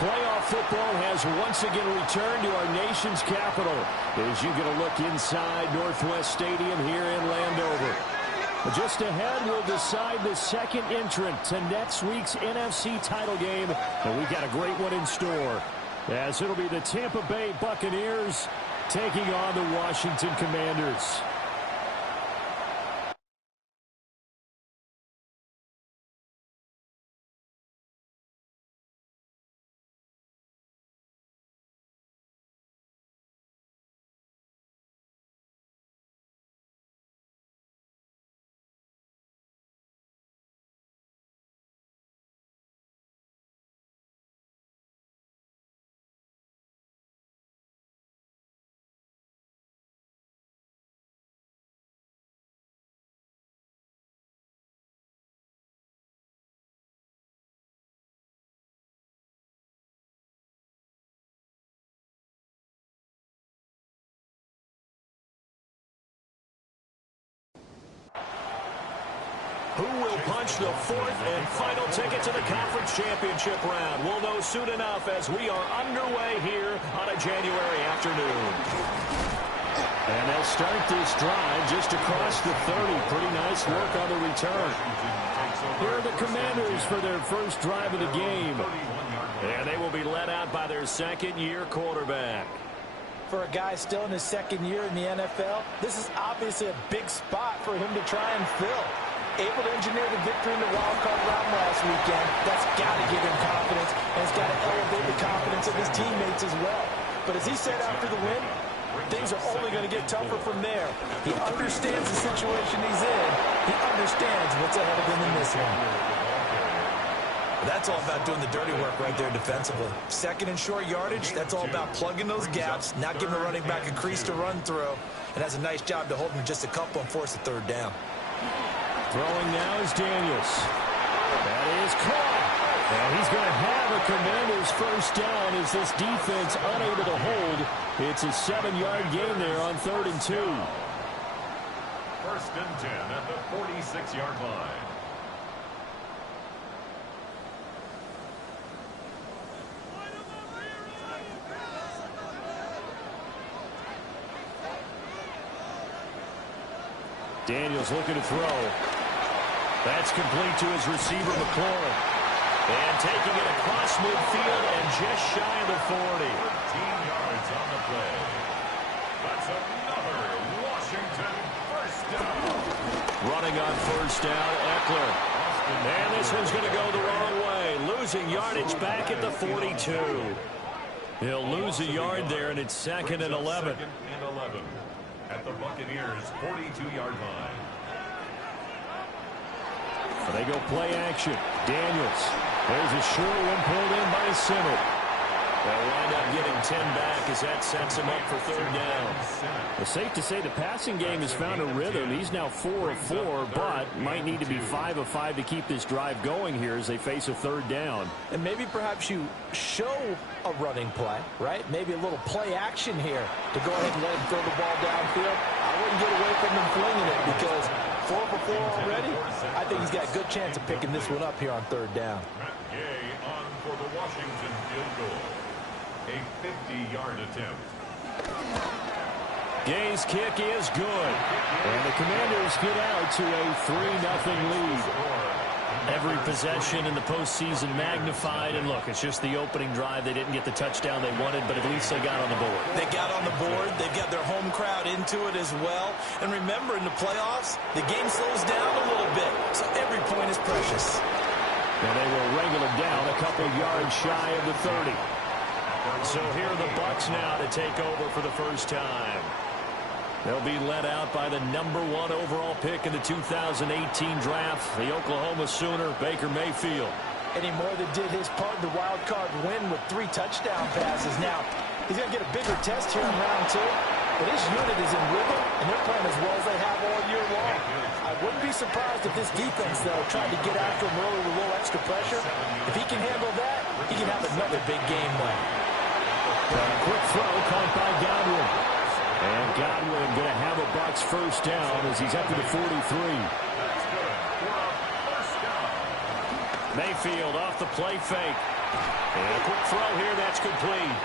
Playoff football has once again returned to our nation's capital as you get a look inside Northwest Stadium here in Landover. Just ahead, we'll decide the second entrant to next week's NFC title game, and we've got a great one in store, as it'll be the Tampa Bay Buccaneers taking on the Washington Commanders. Who will punch the fourth and final ticket to the conference championship round? We'll know soon enough as we are underway here on a January afternoon. And they'll start this drive just across the 30. Pretty nice work on the return. Here are the Commanders for their first drive of the game. And they will be led out by their second-year quarterback. For a guy still in his second year in the NFL, this is obviously a big spot for him to try and fill. Able to engineer the victory in the wild card round last weekend. That's got to give him confidence, and it's got to elevate the confidence of his teammates as well. But as he set out for the win, things are only going to get tougher from there. He understands the situation he's in. He understands what's ahead of him in this one. That's all about doing the dirty work right there defensively. Second and short yardage, that's all about plugging those gaps, not giving the running back a crease to run through, and has a nice job to hold him just a couple and force a third down. Throwing now is Daniels. That is caught. And he's going to have a Commanders first down as this defense unable to hold. It's a 7-yard gain there on 3rd and 2. 1st and 10 at the 46-yard line. Daniels looking to throw. That's complete to his receiver, McLaurin. And taking it across midfield and just shy of the 40. 13 yards on the play. That's another Washington first down. Running on first down, Eckler. And this one's going to go the wrong way. Losing yardage back at the 42. He'll lose a yard there, and it's 2nd and 11. 2nd and 11 at the Buccaneers' 42-yard line. They go play action. Daniels. There's a short one pulled in by Simmons. They'll wind up getting 10 back as that sets him up for 3rd down. It's safe to say the passing game has found a rhythm. He's now 4 of 4, but might need to be 5 of 5 to keep this drive going here as they face a 3rd down. And maybe perhaps you show a running play, right? Maybe a little play action here to go ahead and let him throw the ball downfield. I wouldn't get away from him flinging it because 4 for 4 already. I think he's got a good chance of picking this one up here on 3rd down. Gay on for the Washington field goal. A 50-yard attempt. Gay's kick is good. And the Commanders get out to a 3-0 lead. Every possession in the postseason magnified. And look, it's just the opening drive. They didn't get the touchdown they wanted, but at least they got on the board. They got on the board. They've got their home crowd into it as well. And remember, in the playoffs, the game slows down a little bit. So every point is precious. And they will wrangle him down a couple yards shy of the 30. So here are the Bucs now to take over for the first time. They'll be led out by the #1 overall pick in the 2018 draft, the Oklahoma Sooner, Baker Mayfield. And he more than did his part in the wild card win with 3 touchdown passes. Now, he's going to get a bigger test here in round 2, but his unit is in rhythm, and they're playing as well as they have all year long. I wouldn't be surprised if this defense, though, tried to get after him early with a little extra pressure. If he can handle that, he can have another big game win. Quick throw caught by Godwin. And Godwin going to have a Bucs first down as he's up to the 43. That's good for a first down. Mayfield off the play fake. And a quick throw here, that's complete.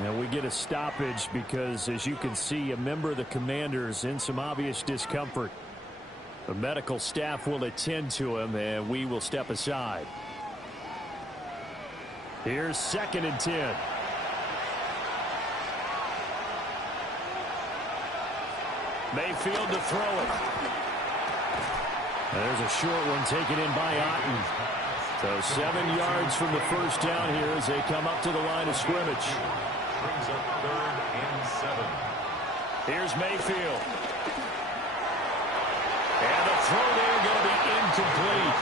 Now we get a stoppage because, as you can see, a member of the Commanders in some obvious discomfort. The medical staff will attend to him, and we will step aside. Here's 2nd and 10. Mayfield to throw it. There's a short one taken in by Otten. So 7 yards from the first down here as they come up to the line of scrimmage. Brings up 3rd and 7. Here's Mayfield. And the throw there going to be incomplete.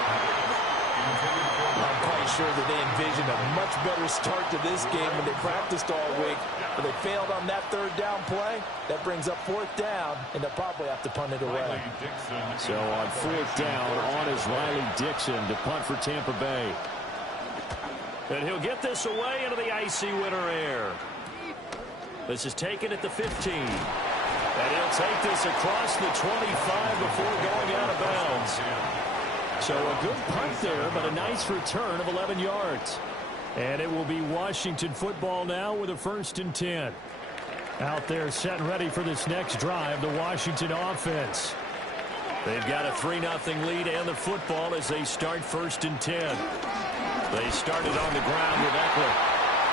I'm quite sure that they envisioned a much better start to this game when they practiced all week. But they failed on that 3rd down play. That brings up 4th down, and they'll probably have to punt it away. So on 4th down, on is Riley Dixon to punt for Tampa Bay. And he'll get this away into the icy winter air. This is taken at the 15. And he'll take this across the 25 before going out of bounds. So a good punt there, but a nice return of 11 yards. And it will be Washington football now with a 1st and 10. Out there set and ready for this next drive, the Washington offense. They've got a 3-0 lead and the football as they start 1st and 10. They started on the ground with Eckler.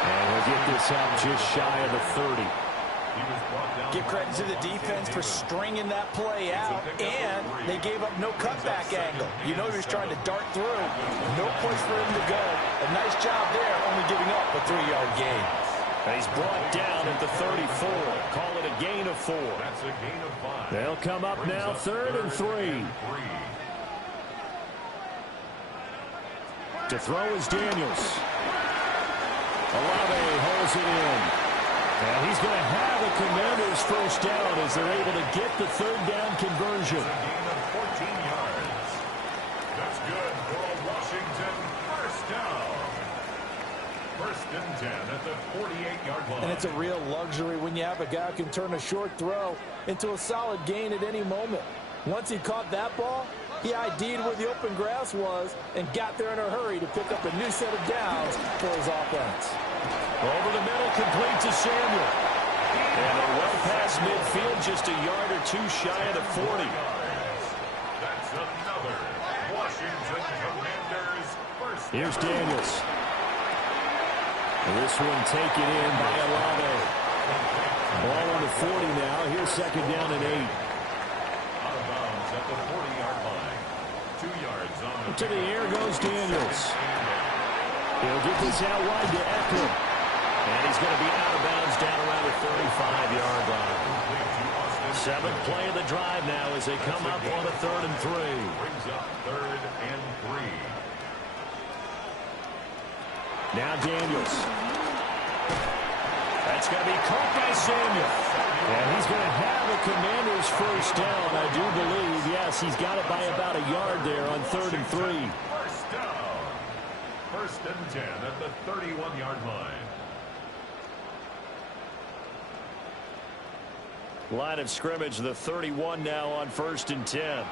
And he'll get this out just shy of the 30. Give credit to the defense for stringing that play out, and they gave up no cutback angle. You know he was trying to dart through. No push for him to go. A nice job there, only giving up a 3-yard gain. He's brought down at the 34. Call it a gain of 4. That's a gain of 5. They'll come up now 3rd and 3. To throw is Daniels. Olave holds it in. And he's going to have a Commanders 1st down as they're able to get the 3rd down conversion. Gain of 14 yards. That's good for a Washington 1st down. 1st and 10 at the 48-yard line. And it's a real luxury when you have a guy who can turn a short throw into a solid gain at any moment. Once he caught that ball, he ID'd where the open grass was and got there in a hurry to pick up a new set of downs for his offense. Over the middle, complete to Samuel. And they're well past midfield, just a yard or 2 shy of the 40. That's another Washington Commanders 1st. Here's Daniels. And this one taken in by Olave. Ball on the 40 now. Here's 2nd down and 8. Out of bounds at the 40-yard line. 2 yards on the To the air goes Daniels. He'll get this out wide to Eckler. And he's going to be out of bounds down around the 35-yard line. 7th play of the drive now as they come up on a 3rd and 3. Brings up 3rd and 3. Now Daniels. That's going to be caught by Samuel. And he's going to have a Commanders 1st down, I do believe. Yes, he's got it by about a yard there on 3rd and 3. 1st down. 1st and 10 at the 31-yard line. Line of scrimmage, the 31 now on 1st and 10.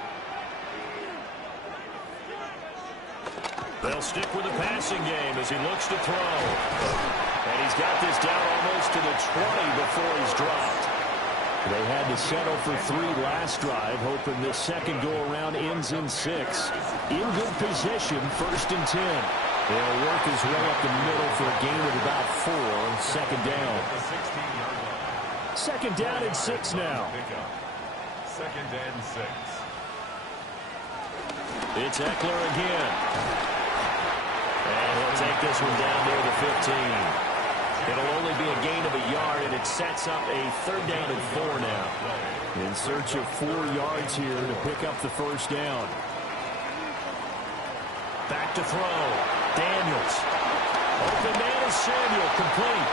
They'll stick with the passing game as he looks to throw. And he's got this down almost to the 20 before he's dropped. They had to settle for 3 last drive, hoping this second go-around ends in 6. In good position, 1st and 10. They'll work his way up the middle for a gain of about 4, 2nd down. 2nd down and 6 now. 2nd and 6. It's Eckler again. And he'll take this one down near the 15. It'll only be a gain of a yard, and it sets up a 3rd down and 4 now. In search of 4 yards here to pick up the 1st down. Back to throw. Daniels. Open man is Samuel, complete.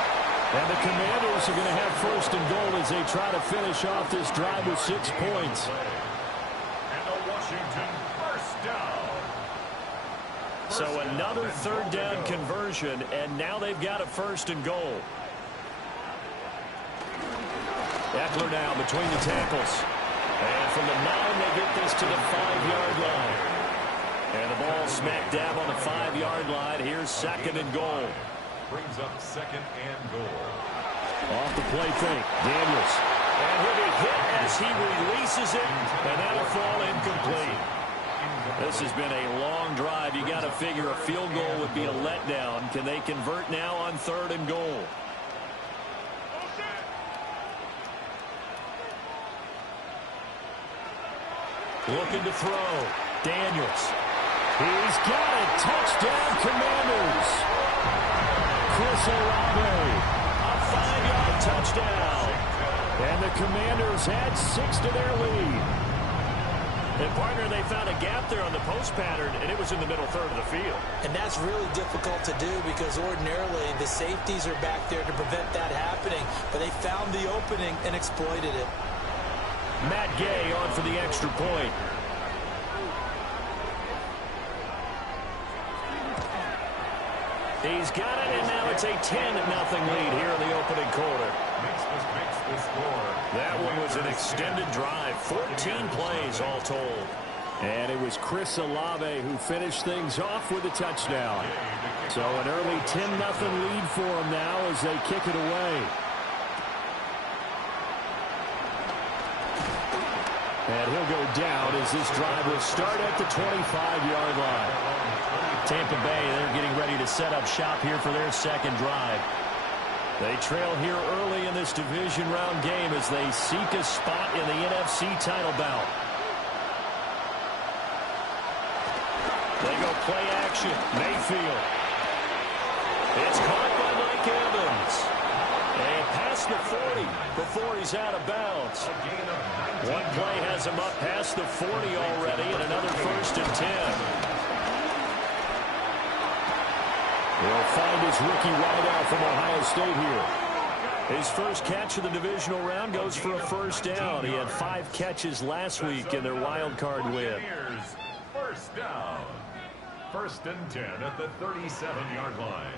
And the Commanders are going to have 1st and goal as they try to finish off this drive with 6 points. And a Washington 1st down. So another 3rd down conversion, and now they've got a 1st and goal. Eckler now between the tackles. And from the 9, they get this to the 5-yard line. And the ball smack dab on the 5-yard line. Here's second and goal. Brings up second and goal. Off the play fake, Daniels. And he'll be hit as he releases it, and that'll fall incomplete. This has been a long drive. You got to figure a field goal would be a letdown. Can they convert now on third and goal? Looking to throw. Daniels. He's got it. Touchdown, Commanders. Chris Olave. A 5-yard touchdown. And the Commanders add 6 to their lead. And, partner, they found a gap there on the post pattern, and it was in the middle third of the field. And that's really difficult to do because ordinarily the safeties are back there to prevent that happening. But they found the opening and exploited it. Matt Gay on for the extra point. He's got it, and now it's a 10-0 lead here in the opening quarter. Makes the score. That one was an extended drive, 14 plays all told. And it was Chris Olave who finished things off with a touchdown. So an early 10-0 lead for them now as they kick it away. And he'll go down as this drive will start at the 25-yard line. Tampa Bay, they're getting ready to set up shop here for their second drive. They trail here early in this division round game as they seek a spot in the NFC title bout. They go play action. Mayfield. It's caught by Mike Evans. And past the 40 before he's out of bounds. One play has him up past the 40 already, and another 1st and 10. He'll find his rookie wideout from Ohio State here. His first catch of the divisional round goes for a first down. He had 5 catches last week in their wild card win. First down. 1st and 10 at the 37-yard line.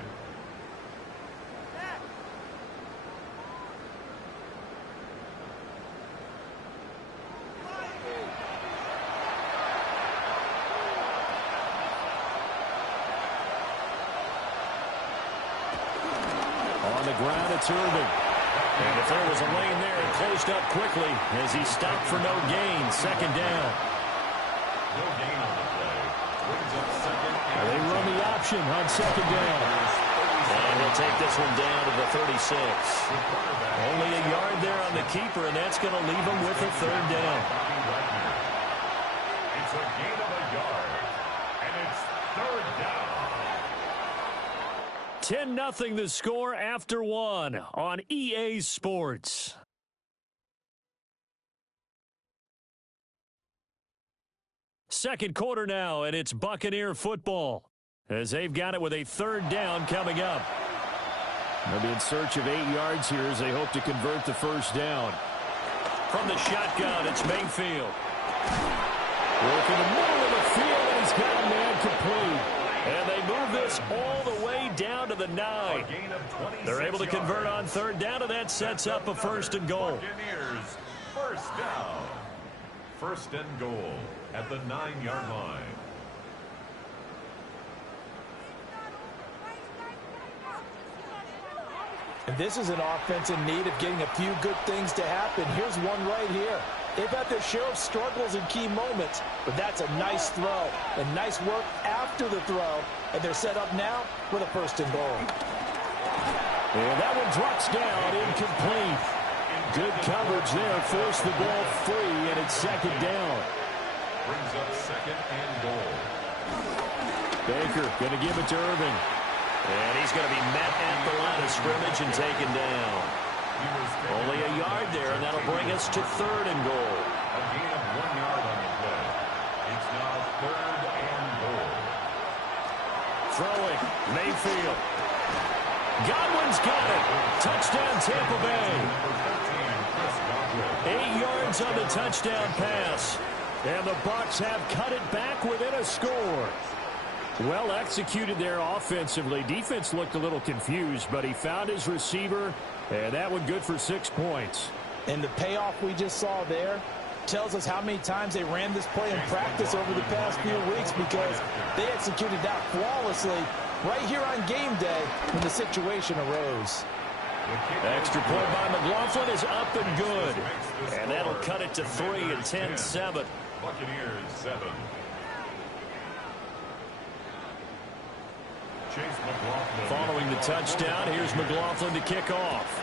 On the ground, it's Irving. And if there was a lane there, it closed up quickly as he stopped for no gain. Second down. No gain on the play. Brings up second. They run the option on second down. And he'll take this one down to the 36. Only a yard there on the keeper, and that's going to leave him with a third down. It's a gain of a yard. And it's third down. 10-0 the score after one on EA Sports. Second quarter now, and it's Buccaneer football as they've got it with a third down coming up. They'll be in search of 8 yards here as they hope to convert the first down. From the shotgun, it's Mayfield. Working the middle of the field, and he's got a man complete. And they move this all the way down to the 9. They're able to convert on third down, and that sets up a 1st and goal. Buccaneers, first down. 1st and goal at the 9-yard line. And this is an offense in need of getting a few good things to happen. Here's one right here. They've had their share of struggles in key moments, but that's a nice throw and nice work after the throw, and they're set up now with a 1st and goal. And that one drops down, incomplete. Good coverage there, forced the ball free, and it's second down. Brings up second and goal. Baker going to give it to Irving. And he's going to be met at the line of scrimmage and taken down. Only a yard there, and that'll bring us to third and goal. A gain of 1 yard on the play. It's now third and goal. Throwing, Mayfield. Godwin's got it. Touchdown, Tampa Bay. 8 yards on the touchdown pass. And the Bucs have cut it back within a score. Well executed there offensively. Defense looked a little confused, but he found his receiver, and that one good for 6 points. And the payoff we just saw there, tells us how many times they ran this play in practice over the past few weeks, because they executed that flawlessly right here on game day when the situation arose. Extra point by McLaughlin is up and good. And that'll cut it to 3 and 10-7. Buccaneers 7. Chase McLaughlin. Following the touchdown, here's McLaughlin to kick off.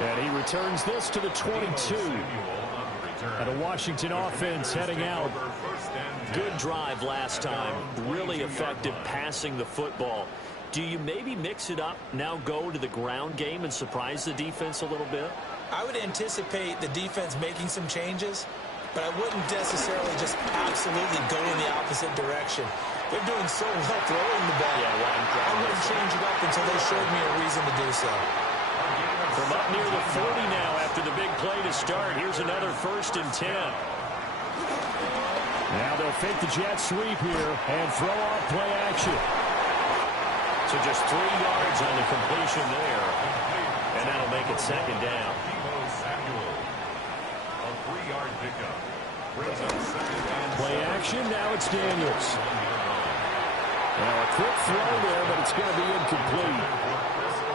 And he returns this to the 22. And a Washington offense heading out. Good drive last time. Really effective passing the football. Do you maybe mix it up, now go to the ground game and surprise the defense a little bit? I would anticipate the defense making some changes, but I wouldn't necessarily just absolutely go in the opposite direction. They're doing so well throwing the ball. I wouldn't change it up until they showed me a reason to do so. From up near the 40 now after the big play to start. Here's another 1st and 10. Now they'll fake the jet sweep here and throw off play action. So just 3 yards on the completion there. And that'll make it 2nd down. A 3-yard pickup. Brings up 2nd and Play action, now it's Daniels. Now a quick throw there, but it's going to be incomplete.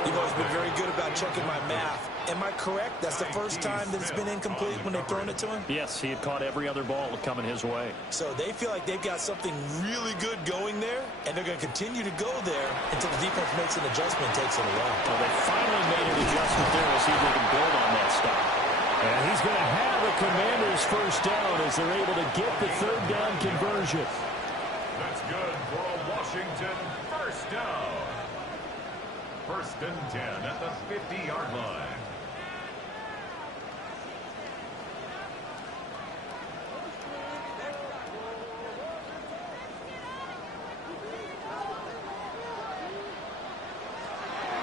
You've always been very good about checking my math. Am I correct? That's the first time that it's been incomplete when they've thrown it to him? Yes, he had caught every other ball coming his way. So they feel like they've got something really good going there, and they're going to continue to go there until the defense makes an adjustment and takes it away. Well, they finally made an adjustment there. We'll see if they can build on that stop. And he's going to have the Commanders' 1st down as they're able to get the 3rd down conversion. that's good for a Washington 1st down. 1st and 10 at the 50-yard line.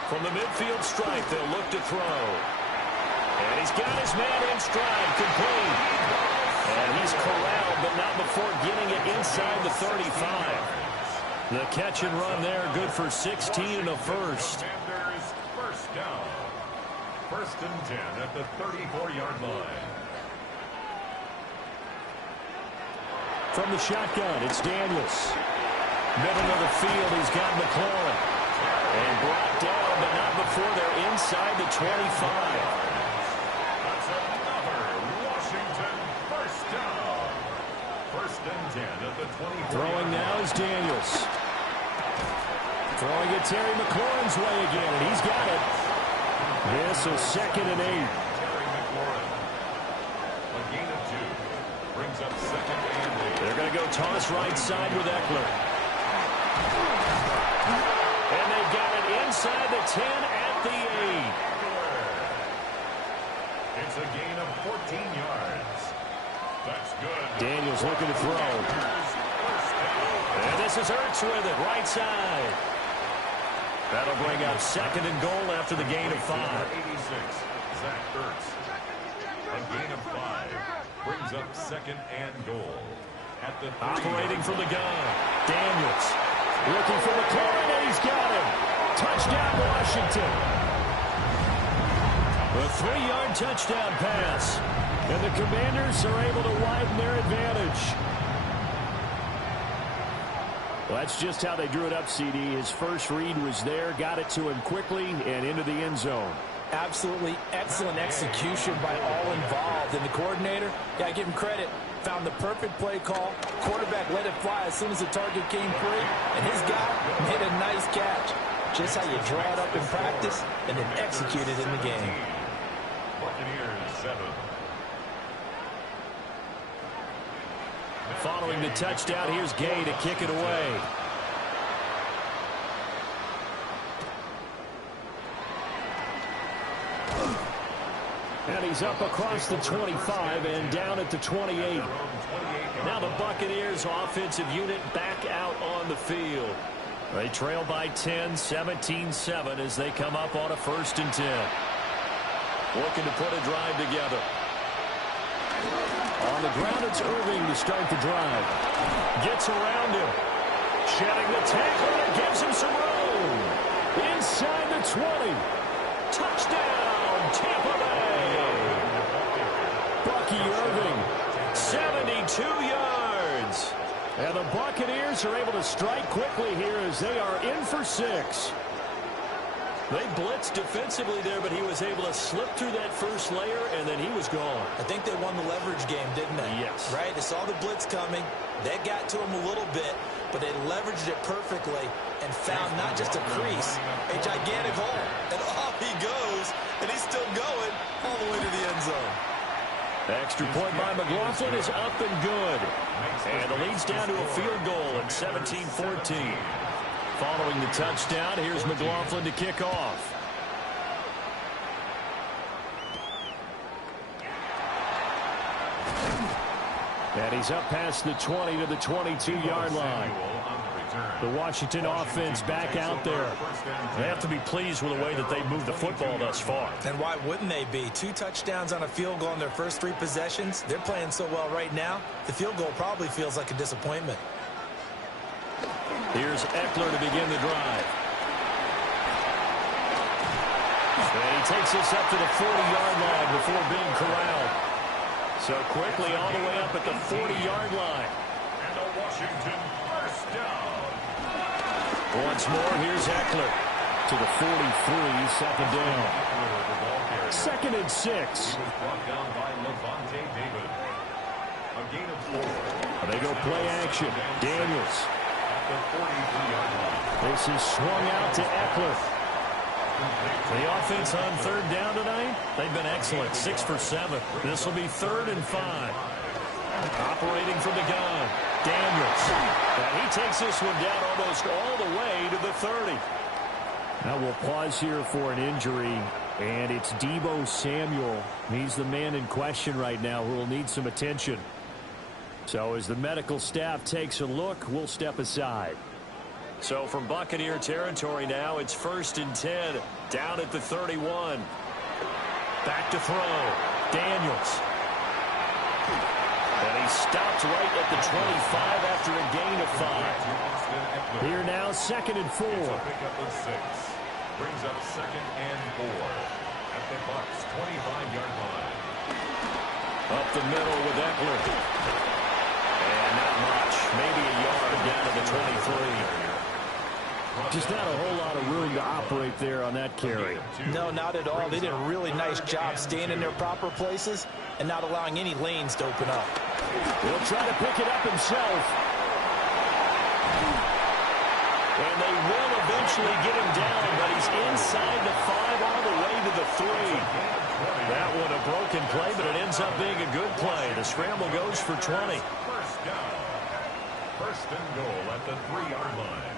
From the midfield stripe, they'll look to throw. And he's got his man in stride, complete. And he's corralled, but not before getting it inside the 35. The catch and run there, good for 16 and a 1st. Commanders 1st down. 1st and 10 at the 34-yard line. From the shotgun, it's Daniels. Middle of the field, he's got McLaurin. And brought down, but not before they're inside the 25. That's another Washington 1st down. 1st and 10 at the 24. Throwing now is Daniels. Throwing it Terry McLaurin's way again, and he's got it. This is 2nd and 8. Terry McLaurin. A gain of 2. Brings up 2nd and 8. They're going to go toss right side with Eckler. And they've got it inside the 10 at the 8. It's a gain of 14 yards. That's good. Daniels looking to throw. And this is Ertz with it, right side. That'll bring up 2nd and goal after the gain of 5. 86, Zach Ertz. A gain of 5 brings up 2nd and goal. At the Operating from the gun, Daniels looking for McLaurin, and he's got him. Touchdown, Washington. A 3-yard touchdown pass, and the Commanders are able to widen their advantage. Well, that's just how they drew it up, CD. His first read was there, got it to him quickly, and into the end zone. Absolutely excellent execution by all involved. And the coordinator, got to give him credit, found the perfect play call. Quarterback let it fly as soon as the target came free, and his guy made a nice catch. Just how you draw it up in practice and then execute it in the game. Buccaneers 7. Following the touchdown, here's Gay to kick it away. And he's up across the 25 and down at the 28. Now the Buccaneers offensive unit back out on the field. They trail by 10, 17-7 as they come up on a 1st and 10. Looking to put a drive together. On the ground, it's Irving to start the drive. Gets around him. Shedding the tackle, and it gives him some room. Inside the 20. Touchdown, Tampa Bay. Bucky Irving. 72 yards. And the Buccaneers are able to strike quickly here as they are in for 6. They blitzed defensively there, but he was able to slip through that first layer, and then he was gone. I think they won the leverage game, didn't they? Yes. Right? They saw the blitz coming. That got to him a little bit, but they leveraged it perfectly and found not just a crease, a gigantic hole. And off he goes, and he's still going all the way to the end zone. Extra point by McLaughlin is up and good. And the lead's down to a field goal at 17-14. Following the touchdown, here's McLaughlin to kick off. And he's up past the 20 to the 22-yard line. The Washington offense back out there. They have to be pleased with the way that they moved the football thus far. And why wouldn't they be? 2 touchdowns on a field goal in their first 3 possessions. They're playing so well right now, the field goal probably feels like a disappointment. Here's Eckler to begin the drive. And he takes this up to the 40-yard line before being corralled. So quickly all the way up at the 40-yard line. And the Washington first down. Once more, here's Eckler. To the 43, second down. 2nd and 6. Brought down by Levante David. A gain of 4. They go play action. Daniels. The 43-yard line. This is swung out to Eckler. The offense on third down tonight, they've been excellent. 6 for 7. This will be 3rd and 5. Operating from the gun, Daniels. And he takes this one down almost all the way to the 30. Now we'll pause here for an injury, and it's Deebo Samuel. He's the man in question right now who will need some attention. So as the medical staff takes a look, we'll step aside. So from Buccaneer territory now, it's 1st and 10, down at the 31. Back to throw, Daniels. And he stops right at the 25 after a gain of 5. Here now, 2nd and 4. It's a pickup of 6. Brings up 2nd and 4 at the Bucs 25-yard line. Up the middle with Eckler. And not much, maybe a yard down to the 23. Just not a whole lot of room to operate there on that carry. No, not at all. They did a really nice job staying in their proper places and not allowing any lanes to open up. He'll try to pick it up himself. And they will eventually get him down, but he's inside the 5 all the way to the 3. That one a broken play, but it ends up being a good play. The scramble goes for 20. First down. 1st and goal at the 3-yard line.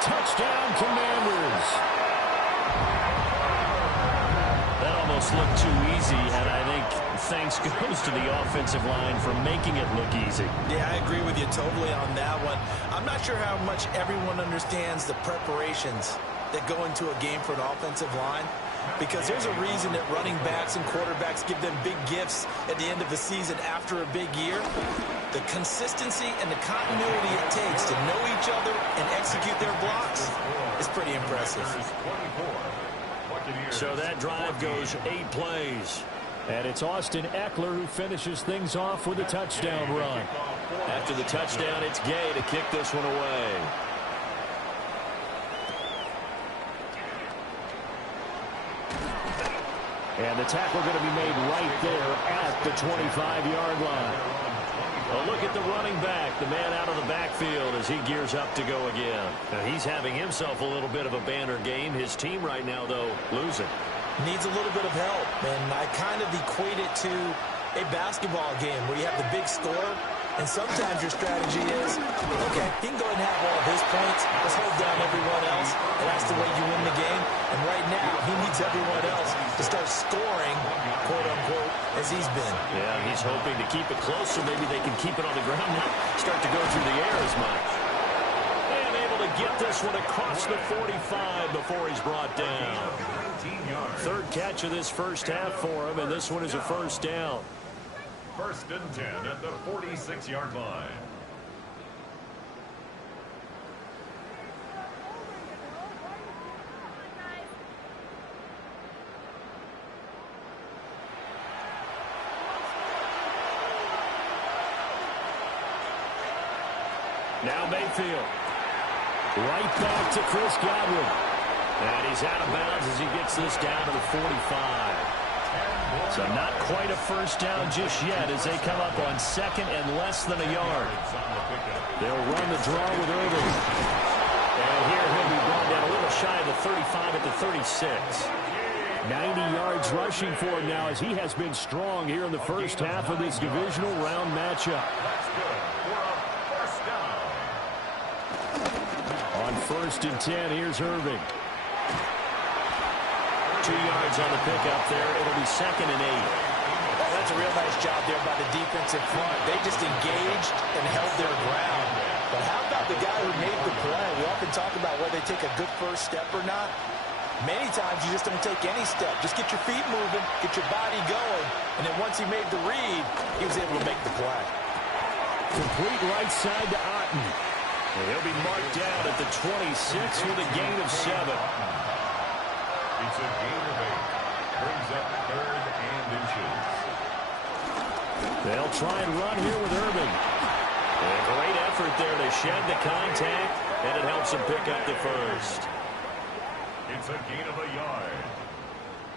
Touchdown, Commanders. That almost looked too easy, and I think thanks goes to the offensive line for making it look easy. Yeah, I agree with you totally on that one. I'm not sure how much everyone understands the preparations that go into a game for an offensive line, because there's a reason that running backs and quarterbacks give them big gifts at the end of the season after a big year. The consistency and the continuity it takes to know each other and execute their blocks is pretty impressive. So that drive goes 8 plays. And it's Austin Eckler who finishes things off with a touchdown run. After the touchdown, it's Gay to kick this one away. And the tackle going to be made right there at the 25-yard line. A look at the running back, the man out of the backfield as he gears up to go again. Now, he's having himself a little bit of a banner game. His team right now, though, losing. Needs a little bit of help, and I kind of equate it to a basketball game where you have the big scorer, and sometimes your strategy is, okay, he can go ahead and have all of his points. Let's hold down everyone else, and that's the way you win the game. And right now, he needs everyone else to start scoring, quote-unquote, as he's been. Yeah, he's hoping to keep it close so maybe they can keep it on the ground, not start to go through the air as much. And able to get this one across the 45 before he's brought down. Third catch of this first half for him, and this one is a first down. 1st and 10 at the 46-yard line. Now Mayfield. Right back to Chris Godwin. And he's out of bounds as he gets this down to the 45. So not quite a first down just yet as they come up on 2nd and less than a yard. They'll run the draw with Irving. And here he'll be brought down a little shy of the 35 at the 36. 90 yards rushing for him now as he has been strong here in the first half of this divisional round matchup. On 1st and 10, here's Irving. 2 yards on the pickup there. It'll be 2nd and 8. That's a real nice job there by the defense in front. They just engaged and held their ground. But how about the guy who made the play? We often talk about whether they take a good first step or not. Many times you just don't take any step. Just get your feet moving, get your body going, and then once he made the read, he was able to make the play. Complete right side to Otten. And he'll be marked down at the 26 with a gain of 7. It's a gain of 8. Brings up 3rd and inches. They'll try and run here with Irving. A great effort there to shed the contact, and it helps him pick up the first. It's a gain of a yard.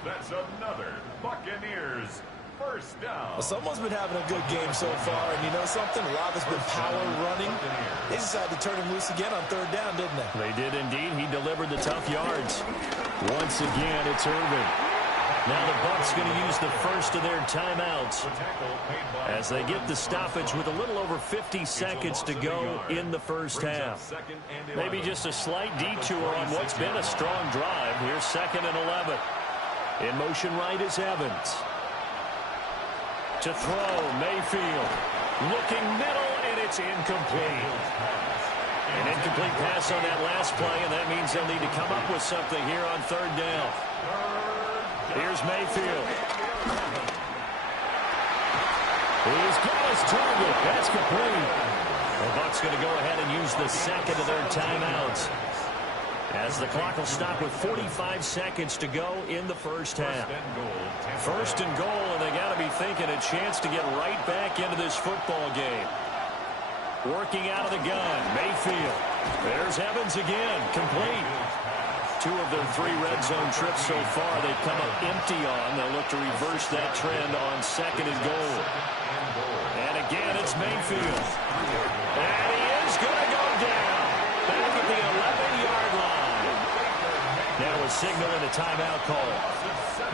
That's another Buccaneers first down. Well, someone's been having a good game so far, and you know something? A lot of it's been power running. They decided to turn him loose again on 3rd down, didn't they? They did indeed. He delivered the tough yards. Once again, it's Irving. Now the Bucs going to use the first of their timeouts as they get the stoppage with a little over 50 seconds to go in the first half. Maybe just a slight detour on what's been a strong drive. Here's 2nd and 11. In motion right is Evans. To throw, Mayfield. Looking middle, and it's incomplete. An incomplete pass on that last play, and that means they'll need to come up with something here on 3rd down. Here's Mayfield. He's got his target. That's complete. The Bucs going to go ahead and use the 2nd of their timeouts as the clock will stop with 45 seconds to go in the first half. 1st and goal, and they got to be thinking a chance to get right back into this football game. Working out of the gun, Mayfield. There's Evans again, complete. 2 of their 3 red zone trips so far they've come up empty on. They'll look to reverse that trend on 2nd and goal. And again, it's Mayfield. And he is going to go down back at the 11-yard line. Now a signal and a timeout call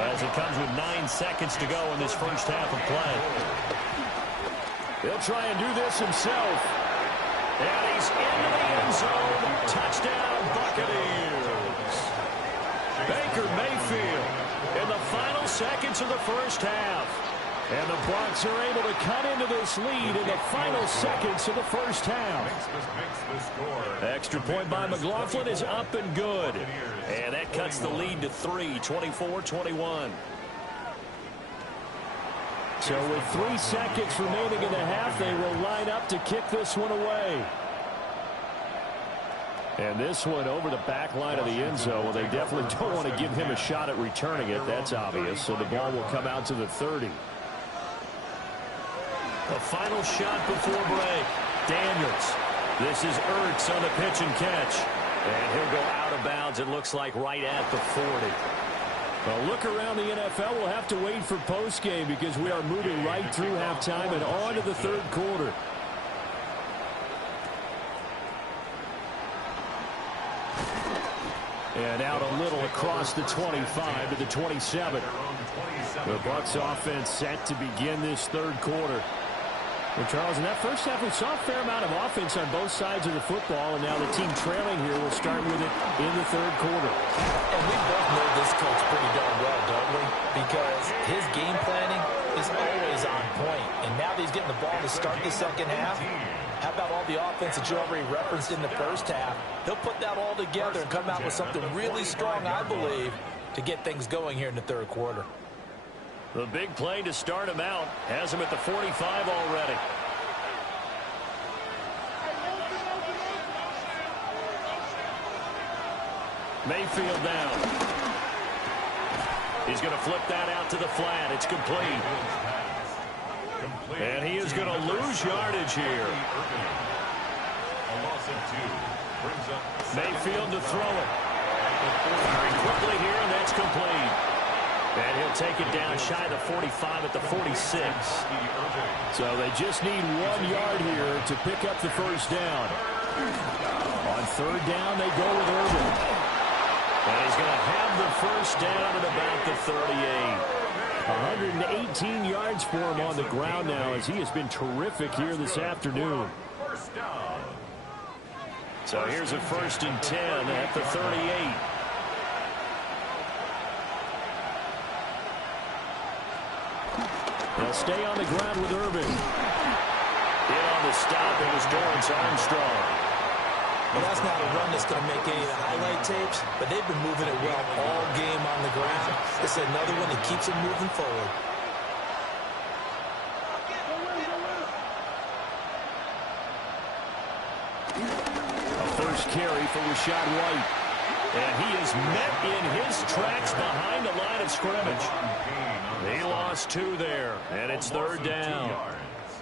as it comes with 9 seconds to go in this first half of play. He'll try and do this himself. And he's into the end zone. Touchdown, Buccaneers. Baker Mayfield in the final seconds of the first half. And the Bucs are able to cut into this lead in the final seconds of the first half. Extra point by McLaughlin is up and good. And that cuts the lead to 3, 24-21. So with 3 seconds remaining in the half, they will line up to kick this one away. And this one over the back line of the end zone. Well, they definitely don't want to give him a shot at returning it. That's obvious. So the ball will come out to the 30. The final shot before break. Daniels. This is Ertz on the pitch and catch. And he'll go out of bounds, it looks like, right at the 40. Well, look around the NFL. We'll have to wait for postgame because we are moving right through halftime and on to the 3rd quarter. And out a little across the 25 to the 27. The Bucs offense set to begin this 3rd quarter. Well, Charles, in that first half, we saw a fair amount of offense on both sides of the football, and now the team trailing here will start with it in the 3rd quarter. And we both know this coach pretty darn well, don't we? Because his game planning is always on point. And now that he's getting the ball to start the second half, How about all the offense that you already referenced in the first half? He'll put that all together and come out with something really strong, I believe, to get things going here in the third quarter. The big play to start him out has him at the 45 already. Mayfield down. He's going to flip that out to the flat. It's complete. And he is going to lose yardage here. Mayfield to throw it. Very quickly here, and that's complete. And he'll take it down shy of the 45 at the 46. So they just need 1 yard here to pick up the first down. On third down, they go with Irvin. And he's going to have the first down at about the 38. 118 yards for him on the ground now, as he has been terrific here this afternoon. So here's a 1st and 10 at the 38. They'll stay on the ground with Irvin. In on the stop, it was Dorrance Armstrong. Well, that's not a run that's going to make any of the highlight tapes, but they've been moving it well all game on the ground. This is another one that keeps them moving forward. A first carry for Rachaad White. And he is met in his tracks behind the line of scrimmage. He lost 2 there, and it's third down.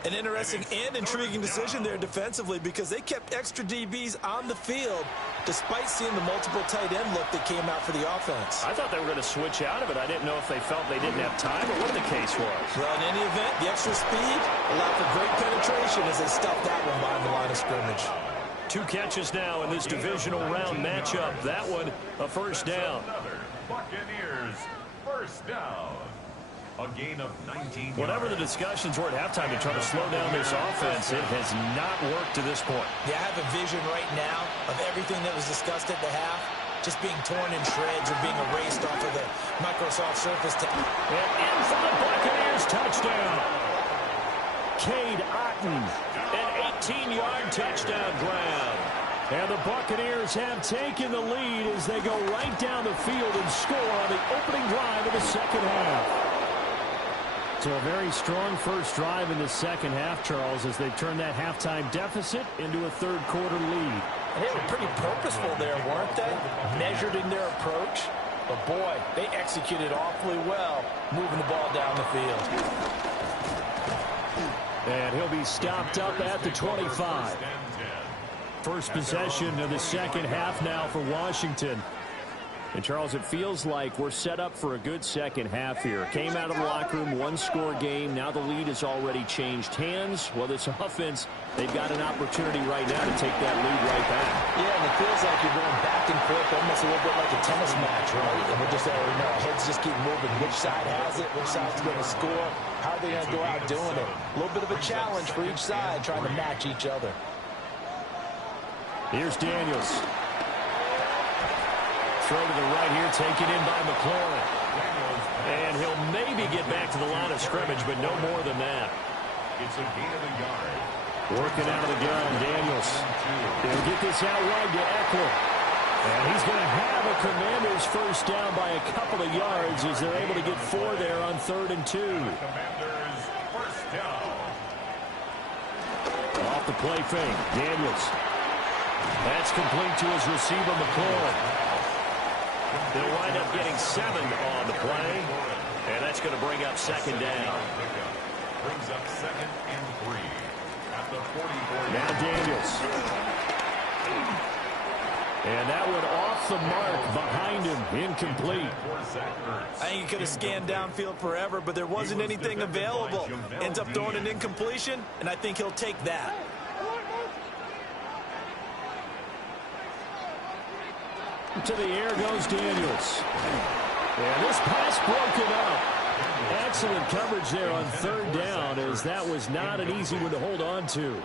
An interesting and intriguing decision there defensively, because they kept extra DBs on the field despite seeing the multiple tight end look that came out for the offense. I thought they were going to switch out of it. I didn't know if they felt they didn't have time or what the case was. Well, in any event, the extra speed allowed for great penetration as they stuffed that one behind the line of scrimmage. 2 catches now in this divisional round matchup. That one, a first down. Buccaneers, first down. A gain of 19 Whatever the discussions were at halftime to try to slow down this offense, it has not worked to this point. Yeah, I have a vision right now of everything that was discussed at the half just being torn in shreds or being erased off of the Microsoft Surface. And in for the Buccaneers, touchdown. Cade Otton, an 18-yard touchdown grab. And the Buccaneers have taken the lead as they go right down the field and score on the opening drive of the second half. So a very strong first drive in the second half, Charles, as they've turned that halftime deficit into a third quarter lead. They were pretty purposeful there, weren't they? Measured in their approach. But boy, they executed awfully well, moving the ball down the field. And he'll be stopped up at the 25. First possession of the second half now for Washington. And, Charles, it feels like we're set up for a good second half here. Came out of the locker room, 1-score game. Now the lead has already changed hands. Well, this offense, they've got an opportunity right now to take that lead right back. Yeah, and it feels like you're going back and forth, almost a little bit like a tennis match, right? And we're just, heads just keep moving. Which side has it? Which side's going to score? How are they going to go out doing it? A little bit of a challenge for each side, trying to match each other. Here's Daniels. Throw to the right here, taken in by McLaurin. And he'll maybe get back to the line of scrimmage, but no more than that. It's a gain of a yard. Working out of the gun, Daniels. They'll get this out wide to Eckler. And he's going to have a Commanders first down by a couple of yards as they're able to get 4 there on 3rd and 2. Commanders, first down. Off the play fake, Daniels. That's complete to his receiver, McLaurin. They'll wind up getting 7 on the play, and that's going to bring up second down. Brings up 2nd and 3 at the 44. Now Daniels. And that one off the mark behind him, incomplete. I think he could have scanned downfield forever, but there wasn't anything available. Ends up throwing an incompletion, and I think he'll take that. To the air goes Daniels. And this pass broken up. Excellent coverage there on 3rd down, as that was not an easy one to hold on to.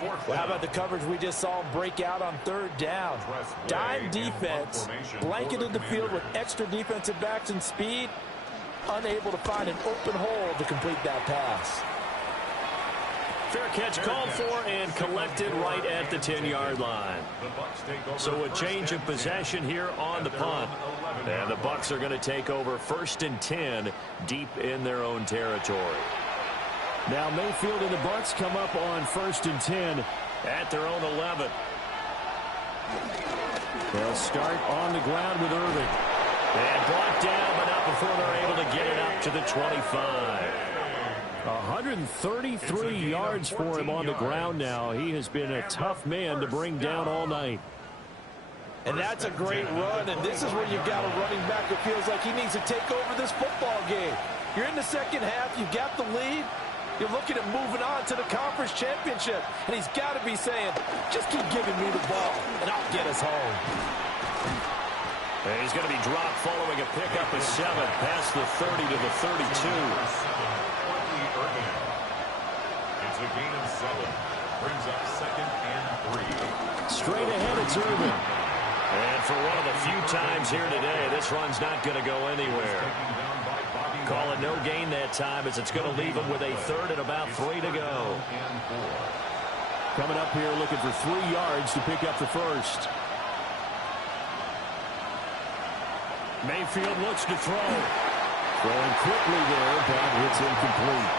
Well, how about the coverage we just saw him break out on 3rd down? Dime defense, blanketed the field with extra defensive backs and speed, unable to find an open hole to complete that pass. Fair catch called for and collected right at the 10-yard line. So a change of possession here on the punt. And the Bucs are going to take over 1st and 10 deep in their own territory. Now Mayfield and the Bucs come up on 1st and 10 at their own 11. They'll start on the ground with Irving. And blocked down, but not before they're able to get it up to the 25. 133 yards for him on the ground now. He has been a tough man to bring down all night. And that's a great run, and this is where you've got a running back who feels like he needs to take over this football game. You're in the second half, you've got the lead, you're looking at moving on to the conference championship, and he's got to be saying, just keep giving me the ball, and I'll get us home. And he's going to be dropped following a pickup of 7 past the 30 to the 32. It's a gain of 7. Brings up 2nd and 3. Straight ahead, it's Irving. And for one of the few times here today, this run's not going to go anywhere. Call it no gain that time as it's going to leave him with a 3rd and about 3 to go. Coming up here looking for 3 yards to pick up the first. Mayfield looks to throw. Throwing quickly there, but it's incomplete.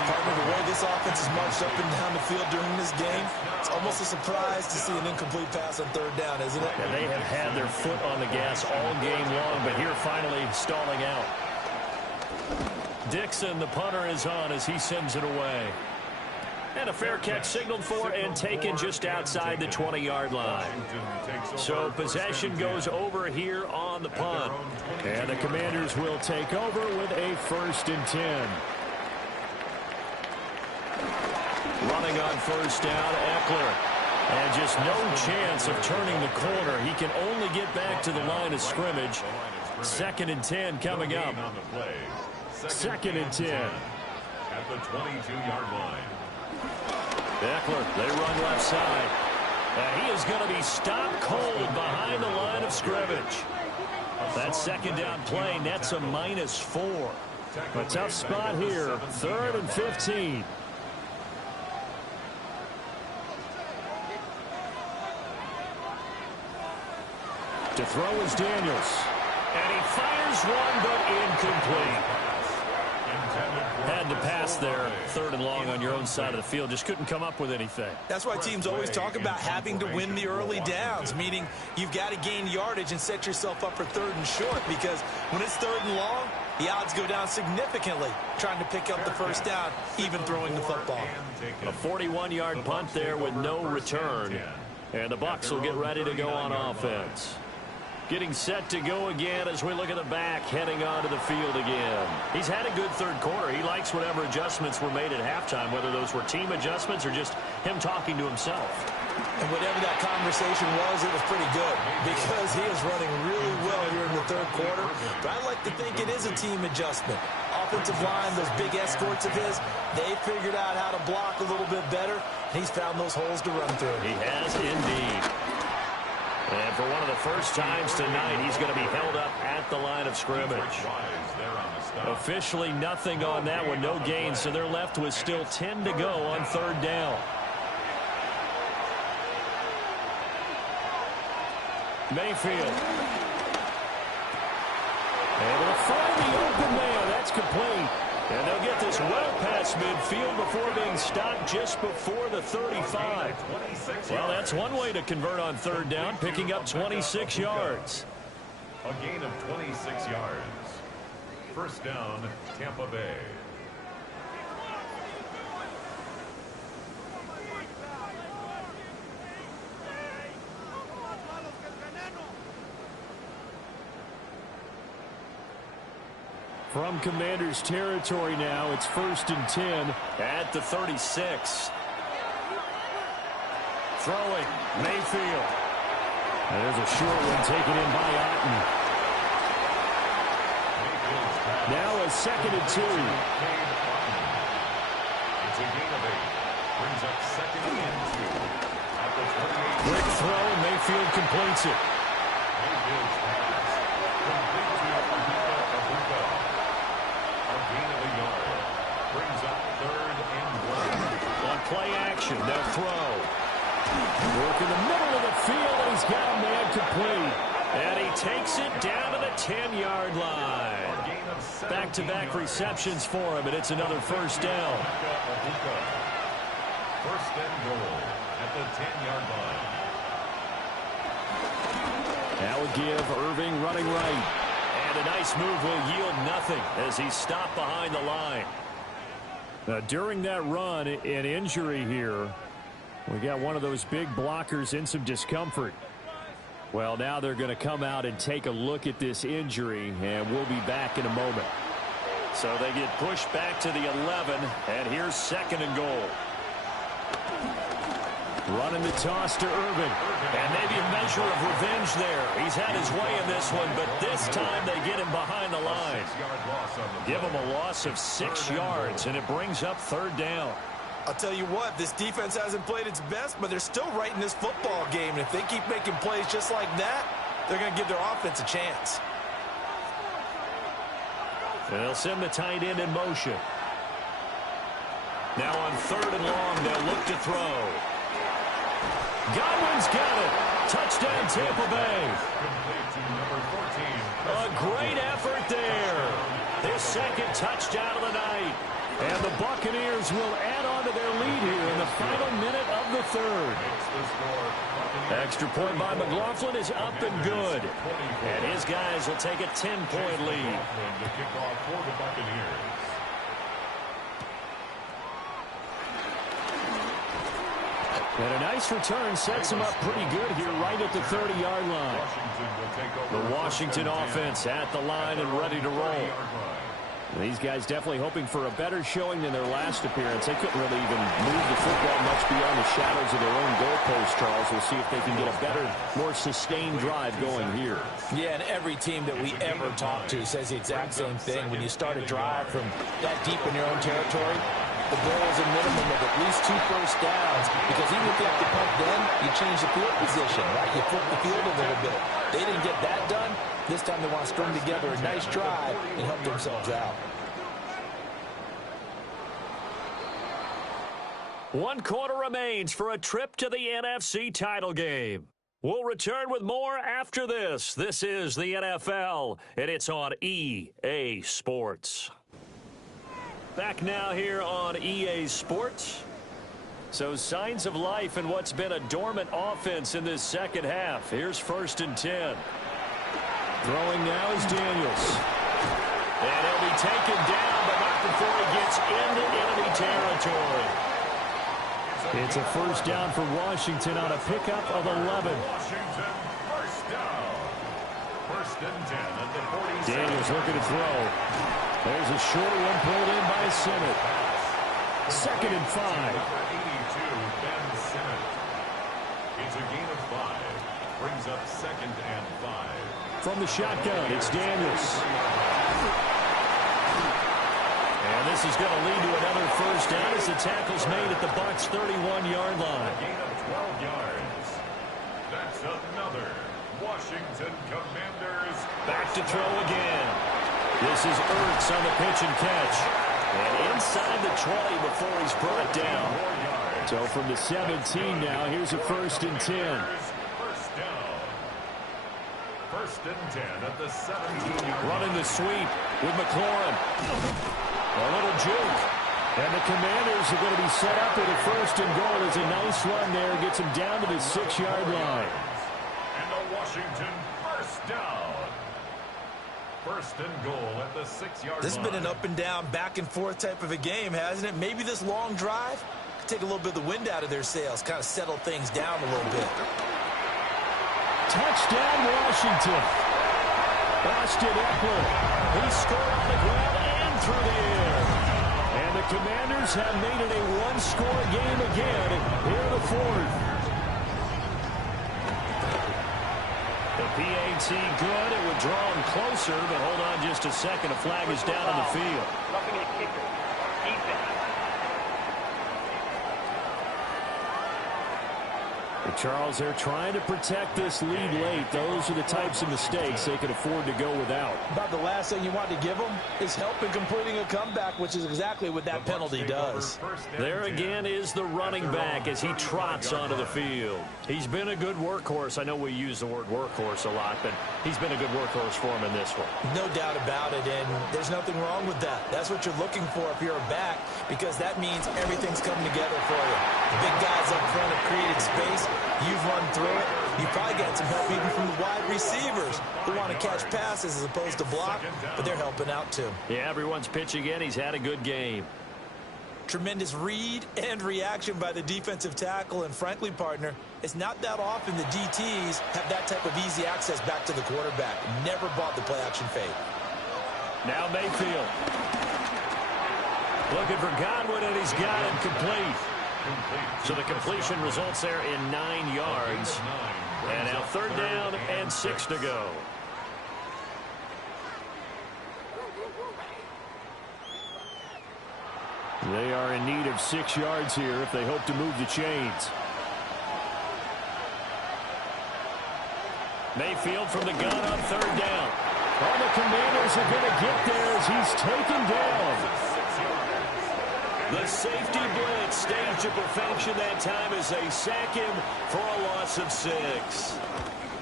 Partner, the way this offense has marched up and down the field during this game, it's almost a surprise to see an incomplete pass on 3rd down, isn't it? And they have had their foot on the gas all game long, but here finally stalling out. Dixon, the punter, is on as he sends it away. And a fair catch signaled for and taken just outside the 20-yard line. So possession goes over here on the punt. And the Commanders will take over with a 1st and 10. Running on 1st down, Eckler. And just no chance of turning the corner. He can only get back to the line of scrimmage. 2nd and 10 coming up. 2nd and 10. At the 22-yard line. Eckler, they run left side. And he is going to be stopped cold behind the line of scrimmage. That 2nd down play nets a -4. A tough spot here. 3rd and 15. To throw is Daniels. And he fires one, but incomplete. Had to pass there. 3rd and long on your own side of the field. Just couldn't come up with anything. That's why teams always talk about having to win the early downs, meaning you've got to gain yardage and set yourself up for 3rd and short, because when it's 3rd and long, the odds go down significantly trying to pick up the 1st down, even throwing the football. A 41-yard punt there with no return. And the Bucs will get ready to go on offense. Getting set to go again as we look at the back heading onto the field again. He's had a good 3rd quarter. He likes whatever adjustments were made at halftime, whether those were team adjustments or just him talking to himself. And whatever that conversation was, it was pretty good because he is running really well here in the 3rd quarter. But I like to think it is a team adjustment. Offensive line, those big escorts of his, they figured out how to block a little bit better. And he's found those holes to run through. He has indeed. And for one of the first times tonight, he's going to be held up at the line of scrimmage. Officially nothing on that one, no gain, so they're left with still 10 to go on 3rd down. Mayfield. Able to find the open man. That's complete. And they'll get this well past midfield before being stopped just before the 35. Well, that's one way to convert on 3rd down, picking up 26 yards. A gain of 26 yards. 1st down, Tampa Bay. From Commanders territory now, it's 1st and 10 at the 36. Throwing, Mayfield. And there's a short one taken in by Otten. Now a 2nd and 2. It's a gain of 8. Brings up 2nd and 2. At the 28. Quick throw, and Mayfield completes it. Mayfield's pass. Complete to Abuka. A gain of 1 yard. Brings up 3rd and 1. play action. They'll throw. Work in the middle of the field, and he's got a man complete. And he takes it down to the 10-yard line. Back-to-back receptions for him, and it's another first down. First and goal at the 10-yard line. That would give Irving running right. And a nice move will yield nothing as he's stopped behind the line. During that run, an injury here. We got one of those big blockers in some discomfort. Well, now they're going to come out and take a look at this injury, and we'll be back in a moment. So they get pushed back to the 11, and here's second and goal. Running the toss to Irving. And maybe a measure of revenge there. He's had his way in this one, but this time they get him behind the line. Give him a loss of 6 yards, and it brings up third down. I'll tell you what, this defense hasn't played its best, but they're still right in this football game. And if they keep making plays just like that, they're going to give their offense a chance. And they'll send the tight end in motion. Now on third and long, they'll look to throw. Godwin's got it. Touchdown, Tampa Bay. A great effort there. His second touchdown of the night. And the Buccaneers will add on to their lead here in the final minute of the third. Extra point by McLaughlin is up and good. And his guys will take a 10-point lead. And a nice return sets him up pretty good here right at the 30-yard line. The Washington offense at the line and ready to roll. These guys definitely hoping for a better showing than their last appearance. They couldn't really even move the football much beyond the shadows of their own goalpost, Charles. We'll see if they can get a better, more sustained drive going here. Yeah, and every team that we ever talk to says the exact same thing. When you start a drive from that deep in your own territory, the goal is a minimum of at least 2 first downs, because even if you have to punt then, you change the field position, right? You flip the field a little bit. They didn't get that done. This time they want to string together a nice drive and help themselves out. 1 quarter remains for a trip to the NFC title game. We'll return with more after this. This is the NFL, and it's on EA Sports. Back now here on EA Sports. So signs of life in what's been a dormant offense in this second half. Here's first and 10. Throwing now is Daniels. And he'll be taken down, but not before he gets into enemy territory. It's a first down for Washington on a pickup of 11. Daniels looking to throw. There's a short one pulled in by Simmons. Second and 5. It's a gain of 5. Brings up second and 5. From the shotgun, it's Daniels. And this is going to lead to another first down as the tackle's made at the Bucs' 31-yard line. A gain of 12 yards. That's another Washington Commanders. Back to throw again. This is Ertz on the pitch and catch. And inside the 20 before he's brought down. So from the 17 now, here's a first and 10. First down. First and 10 at the 17-yard line. Running the sweep with McLaurin. A little juke. And the Commanders are going to be set up with a first and goal. There's a nice run there. Gets him down to the 6-yard line. And the Washington first down. First and goal at the 6-yard line. This has been an up and down, back and forth type of a game, hasn't it? Maybe this long drive could take a little bit of the wind out of their sails, kind of settle things down a little bit. Touchdown, Washington. Austin Eckler. He scored on the ground and through the air. And the Commanders have made it a one-score game again here in the fourth. The PAT good. It would draw him closer, but hold on just a second. A flag is down on the field. Roughing the kicker. Defense. But Charles, they're trying to protect this lead late. Those are the types of mistakes they can afford to go without. About the last thing you want to give them is help in completing a comeback, which is exactly what that penalty does. There again is the running back as he trots onto the field. He's been a good workhorse. I know we use the word workhorse a lot, but he's been a good workhorse for him in this one. No doubt about it, and there's nothing wrong with that. That's what you're looking for if you're a back, because that means everything's coming together for you. The big guys up front have created space. You've run through it. You've probably got some help even from the wide receivers who want to catch passes as opposed to block, but they're helping out too. Yeah, everyone's pitching in. He's had a good game. Tremendous read and reaction by the defensive tackle, and frankly, partner, it's not that often the DTs have that type of easy access back to the quarterback. Never bought the play-action fake. Now Mayfield. Looking for Godwin, and he's got it complete. So the completion results there in 9 yards. And now 3rd down and 6 to go. They are in need of 6 yards here if they hope to move the chains. Mayfield from the gun on 3rd down. All the Commanders are going to get there as he's taken down. The safety blitz staged to perfection that time as they sack him for a loss of 6.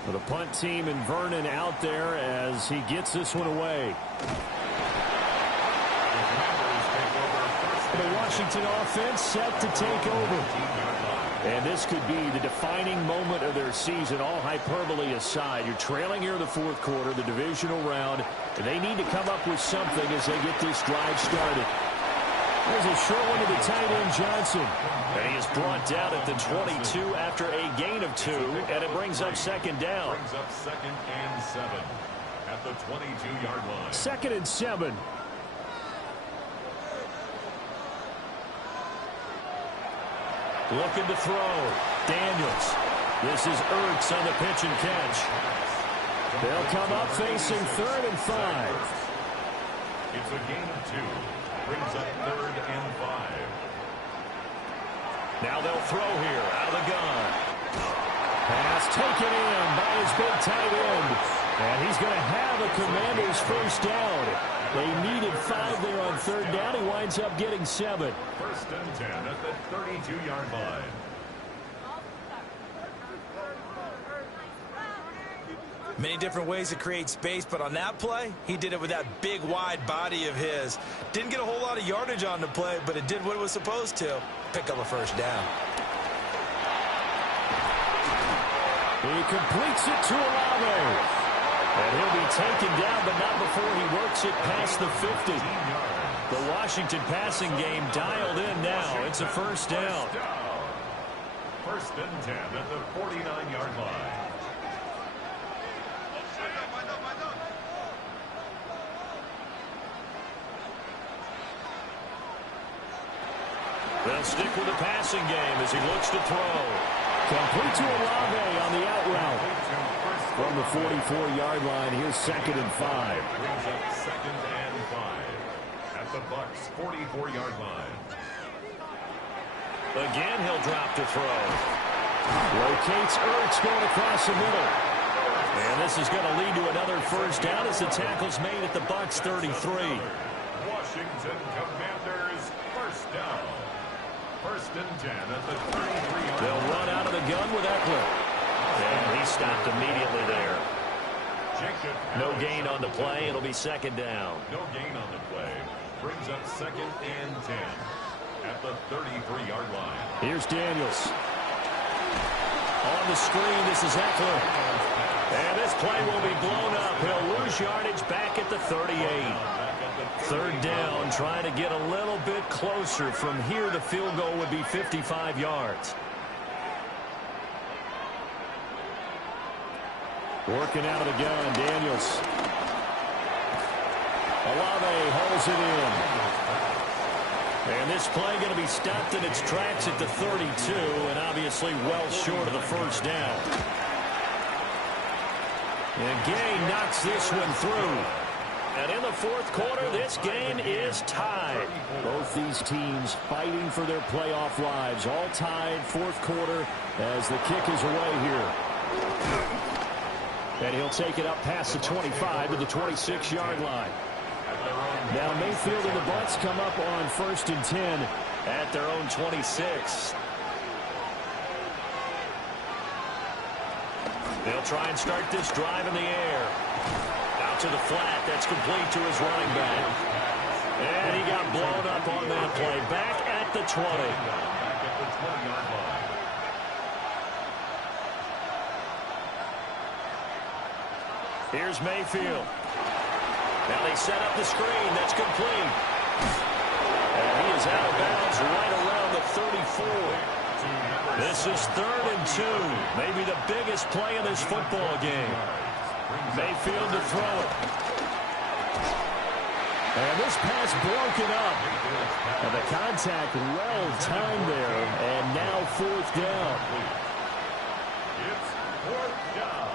Well, the punt team and Vernon out there as he gets this one away. The Washington offense set to take over. And this could be the defining moment of their season, all hyperbole aside. You're trailing here in the 4th quarter, the divisional round, and they need to come up with something as they get this drive started. There's a short one to the tight end, Johnson. And he is brought down at the 22 after a gain of 2, and it brings up 2nd down. Brings up 2nd and 7 at the 22-yard line. 2nd and 7. Looking to throw. Daniels. This is Ertz on the pitch and catch. They'll come up facing 3rd and 5. It's a gain of 2. Brings up 3rd and 5. Now they'll throw here out of the gun. Pass taken in by his big tight end. And he's going to have a Commanders 1st down. They needed 5 there on 3rd down. He winds up getting 7. 1st and 10 at the 32-yard line. Many different ways to create space, but on that play, he did it with that big, wide body of his. Didn't get a whole lot of yardage on the play, but it did what it was supposed to. Pick up a 1st down. He completes it to Olave. And he'll be taken down, but not before he works it past the 50. The Washington passing game dialed in now. It's a 1st down. 1st and 10 at the 49-yard line. They'll stick with the passing game as he looks to throw. Complete to Olave on the out route. From the 44-yard line, here's 2nd and 5. Brings up 2nd and 5 at the Bucs' 44-yard line. Again, he'll drop to throw. Locates Ertz going across the middle. And this is going to lead to another 1st down as the tackle's made at the Bucs' 33. Washington Commanders 1st down. 1st and 10 at the 33-yard line. They'll run out of the gun with Eckler. And he stopped immediately there. No gain on the play. It'll be 2nd down. No gain on the play. Brings up 2nd and 10 at the 33-yard line. Here's Daniels. On the screen, this is Eckler. And this play will be blown up. He'll lose yardage back at the 38. 3rd down, trying to get a little bit closer. From here, the field goal would be 55 yards. Working out of the gun, Daniels. Olave holds it in. And this play going to be stopped in its tracks at the 32, and obviously well short of the 1st down. And Gay knocks this one through. And in the fourth quarter, this game is tied. Both these teams fighting for their playoff lives. All tied, fourth quarter, as the kick is away here. And he'll take it up past the 25 to the 26-yard line. Now Mayfield and the Bucks come up on 1st and 10 at their own 26. They'll try and start this drive in the air. Out to the flat. That's complete to his running back. And he got blown up on that play. Back at the 20. Here's Mayfield. Now they set up the screen. That's complete. And he is out of bounds right around the 34. This is 3rd and 2. Maybe the biggest play in this football game. Mayfield to throw it. And this pass broken up. And the contact well timed there. And now 4th down. It's 4th down.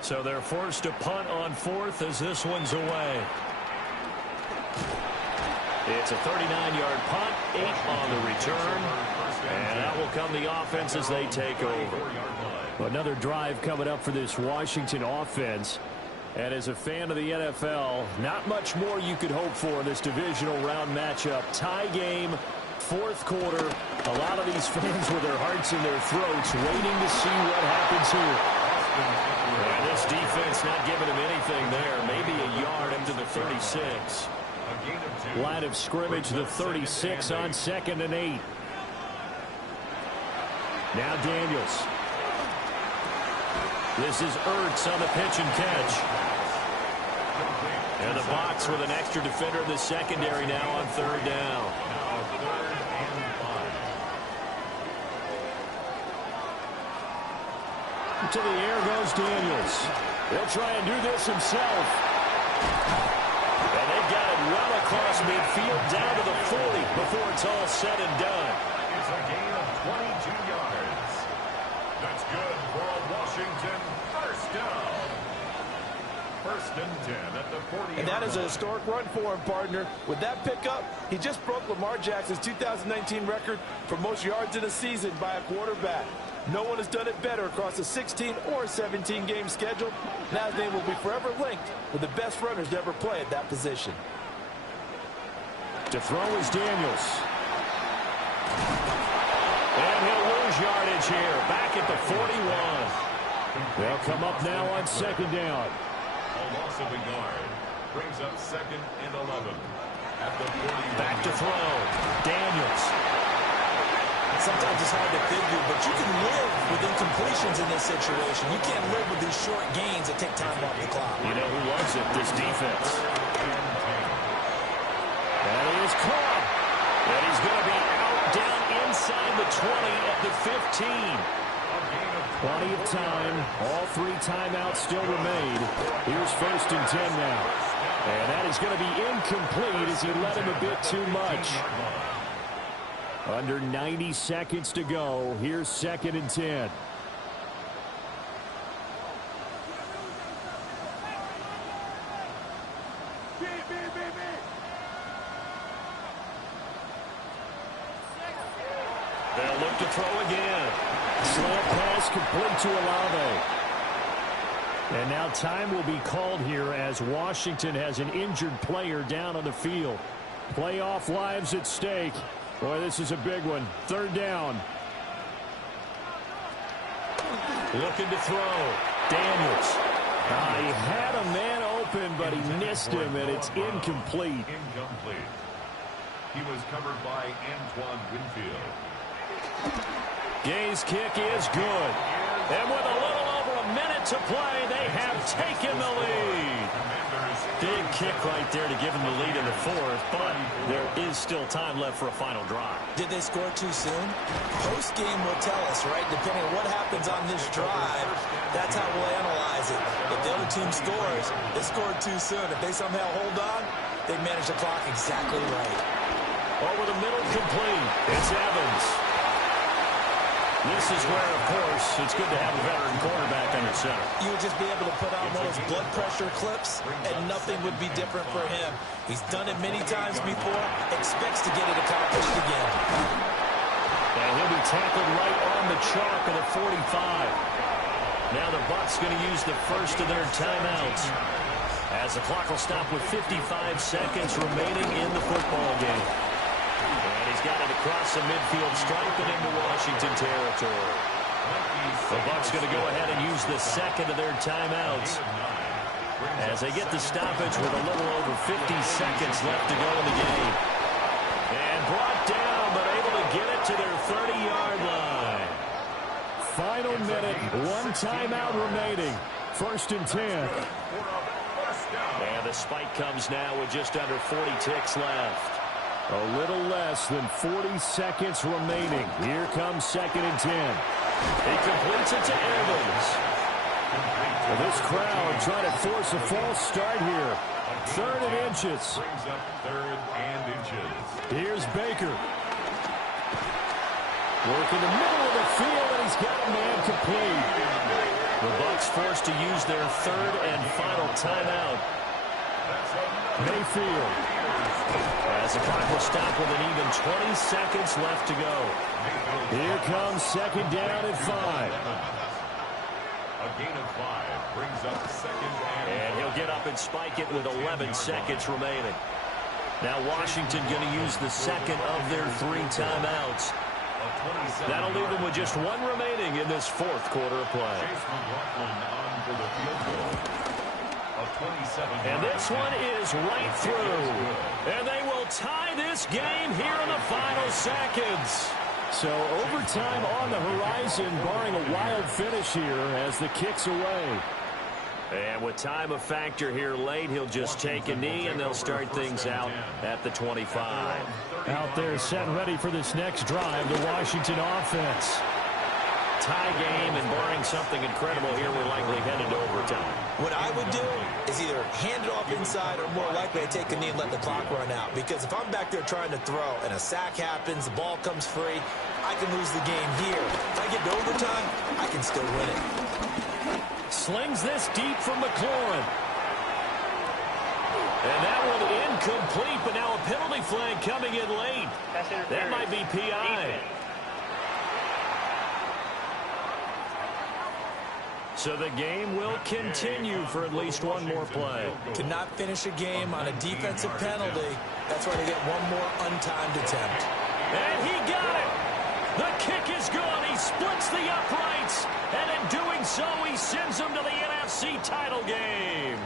So they're forced to punt on 4th as this one's away. It's a 39-yard punt, 8 on the return. And that will come the offense as they take over. Another drive coming up for this Washington offense. And as a fan of the NFL, not much more you could hope for in this divisional round matchup. Tie game, 4th quarter. A lot of these fans with their hearts in their throats waiting to see what happens here. And this defense not giving him anything there. Maybe a yard into the 36. Line of scrimmage, the 36 on 2nd and 8. Now Daniels. This is Ertz on the pitch and catch. And the box with an extra defender in the secondary now on 3rd down. To the air goes Daniels. He'll try and do this himself. And they've got it well across midfield down to the 40 before it's all said and done. It's a gain of 22 yards. That's good for a Washington 1st down. 1st and 10 at the 40. And that is a historic run for him, partner. With that pickup, he just broke Lamar Jackson's 2019 record for most yards in a season by a quarterback. No one has done it better across a 16 or 17 game schedule. Now his name will be forever linked with the best runners to ever play at that position. To throw is Daniels. And he'll lose yardage here. Back at the 41. They'll come up now on 2nd down. A loss of a yard brings up 2nd and 11 at the 40. Back to throw. Daniels. Sometimes it's hard to figure, but you can live with incompletions in this situation. You can't live with these short gains that take time off the clock. You know who loves it? This defense. And he is caught. And he's going to be out down inside the 20 at the 15. Plenty of time. All 3 timeouts still remain. Here's 1st and 10 now. And that is going to be incomplete as he let him a bit too much. Under 90 seconds to go. Here's 2nd and 10. They'll look to throw again. Slant pass complete to Olave. And now time will be called here as Washington has an injured player down on the field. Playoff lives at stake. Boy, this is a big one. 3rd down. Looking to throw. Daniels. He had a man open, but he missed him, and it's incomplete. Incomplete. He was covered by Antoine Winfield. Gay's kick is good. And with a little over a minute to play, they have taken the lead. Big kick right there to give them the lead in the 4th, but there is still time left for a final drive. Did they score too soon? Post-game will tell us, right? Depending on what happens on this drive, that's how we'll analyze it. If the other team scores, they scored too soon. If they somehow hold on, they manage the clock exactly right. Over the middle, complete. It's Evans. This is where, of course, it's good to have a veteran quarterback under center. You would just be able to put on one of those blood pressure clips, and nothing would be different for him. He's done it many times before, expects to get it accomplished again. And he'll be tackled right on the chalk of the 45. Now the Bucs going to use the first of their timeouts, as the clock will stop with 55 seconds remaining in the football game. And he's got it across the midfield stripe and into Washington territory. The Bucs going to go ahead and use the second of their timeouts as they get the stoppage with a little over 50 seconds left to go in the game. And brought down, but able to get it to their 30-yard line. Final minute, one timeout remaining. 1st and 10. And the spike comes now with just under 40 ticks left. A little less than 40 seconds remaining. Here comes 2nd and 10. He completes it to Evans. Well, this crowd trying to force a false start here. 3rd and inches. Brings up 3rd and inches. Here's Baker. Work in the middle of the field, and he's got a man complete. The Bucs forced to use their 3rd and final timeout. Mayfield. As the clock will stop with an even 20 seconds left to go. Here comes 2nd down and 5. A gain of 5 brings up 2nd And he'll get up and spike it with 11 seconds remaining. Now Washington going to use the second of their 3 timeouts. That'll leave them with just 1 remaining in this 4th quarter of play. And this one is right through. And they will tie this game here in the final seconds. So overtime on the horizon, barring a wild finish here as the kick's away. And with time a factor here late, he'll just take a knee, and they'll start things out at the 25. Out there set ready for this next drive, the Washington offense. Tie game, and barring something incredible here, we're likely headed to overtime. What I would do is either hand it off inside or more likely I take a knee and let the clock run out. Because if I'm back there trying to throw and a sack happens, the ball comes free, I can lose the game here. If I get to overtime, I can still win it. Slings this deep from McLaurin. And that one incomplete, but now a penalty flag coming in late. That might be PI. So the game will continue for at least one more play. To not finish a game on a defensive penalty, that's why they get one more untimed attempt. And he got it. The kick is good. He splits the uprights. And in doing so, he sends them to the NFC title game.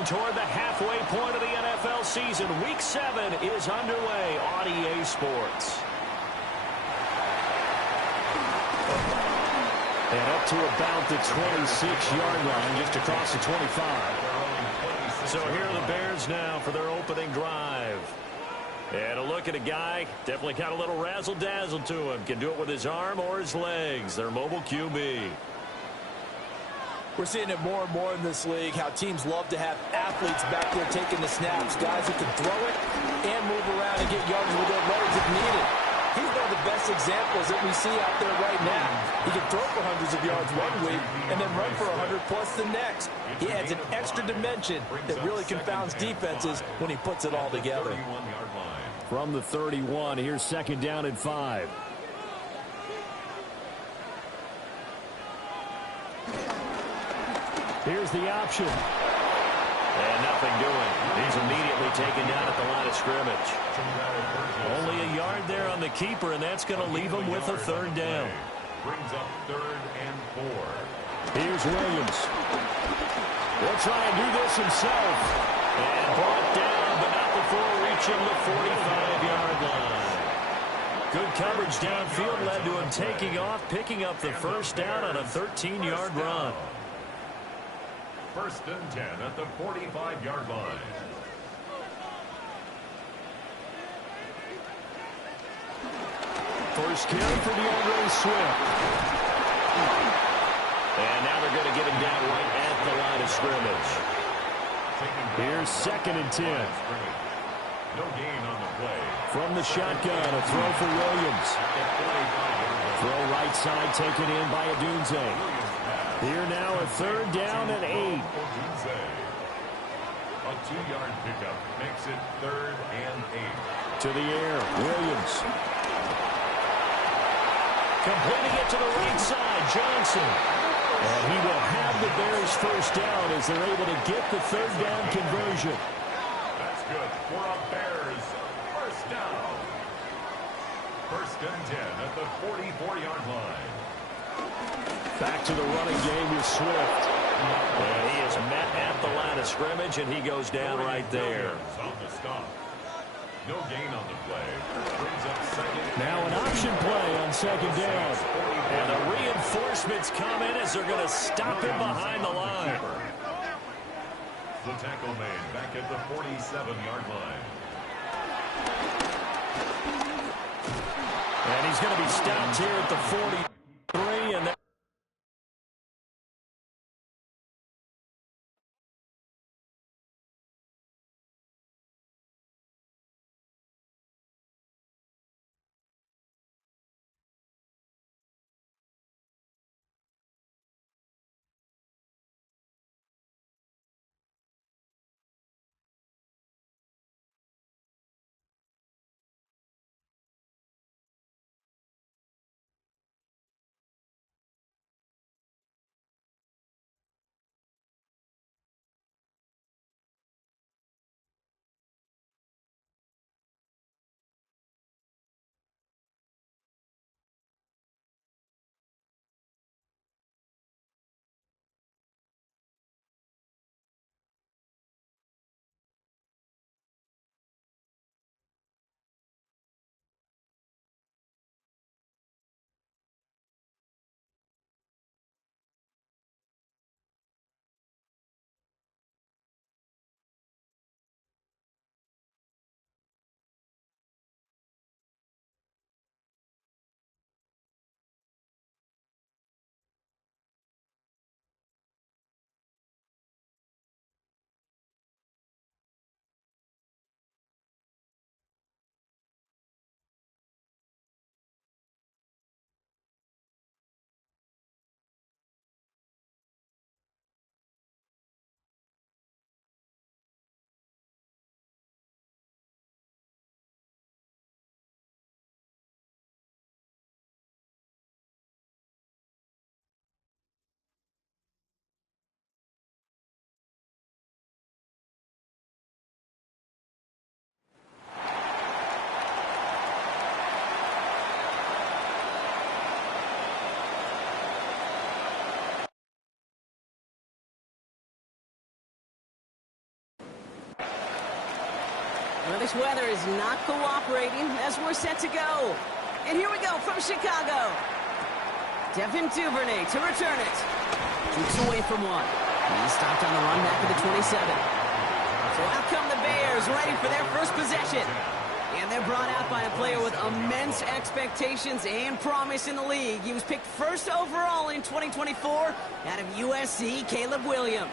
Getting toward the halfway point of the NFL season. Week 7 is underway on EA Sports. And up to about the 26-yard line, just across the 25. So here are the Bears now for their opening drive. And a look at a guy, definitely got a little razzle-dazzle to him. Can do it with his arm or his legs. Their mobile QB. We're seeing it more and more in this league, how teams love to have athletes back there taking the snaps, guys who can throw it and move around and get yards with their legs if needed. He's one of the best examples that we see out there right now. He can throw for hundreds of yards one week and then run for 100+ the next. He adds an extra dimension that really confounds defenses when he puts it all together. From the 31, here's second down and 5. Here's the option. And nothing doing. He's immediately taken down at the line of scrimmage. Only a yard there on the keeper, and that's going to leave him with a third down. Brings up 3rd and 4. Here's Williams. He'll try and do this himself. And brought down, but not before reaching the 45-yard line. Good coverage downfield led to him taking off, picking up the first down on a 13-yard run. 1st and 10 at the 45-yard line. First carry for DeAndre Swift. And now they're going to get him down right at the line of scrimmage. Here's 2nd and 10. No gain on the play. From the shotgun, a throw for Williams. Throw right side taken in by Adunze. Here now a 3rd down and 8. A 2-yard pickup makes it 3rd and 8. To the air, Williams. Completing it to the right side, Johnson. And he will have the Bears first down as they're able to get the 3rd down conversion. That's good for a Bears first down. 1st and 10 at the 44-yard line. Back to the running game with Swift. And he is met at the line of scrimmage, and he goes down right there. On the stop. No gain on the play. Brings up 2nd. Now an option play on 2nd down. And the reinforcements come in as they're going to stop him behind the line. The tackle made back at the 47-yard line. And he's going to be stopped here at the 43, and that Well, this weather is not cooperating as we're set to go. And here we go from Chicago. Devin Duvernay to return it. Shoots away from one. He's stopped on the run back of the 27. So out come the Bears, ready for their first possession. And they're brought out by a player with immense expectations and promise in the league. He was picked first overall in 2024 out of USC, Caleb Williams.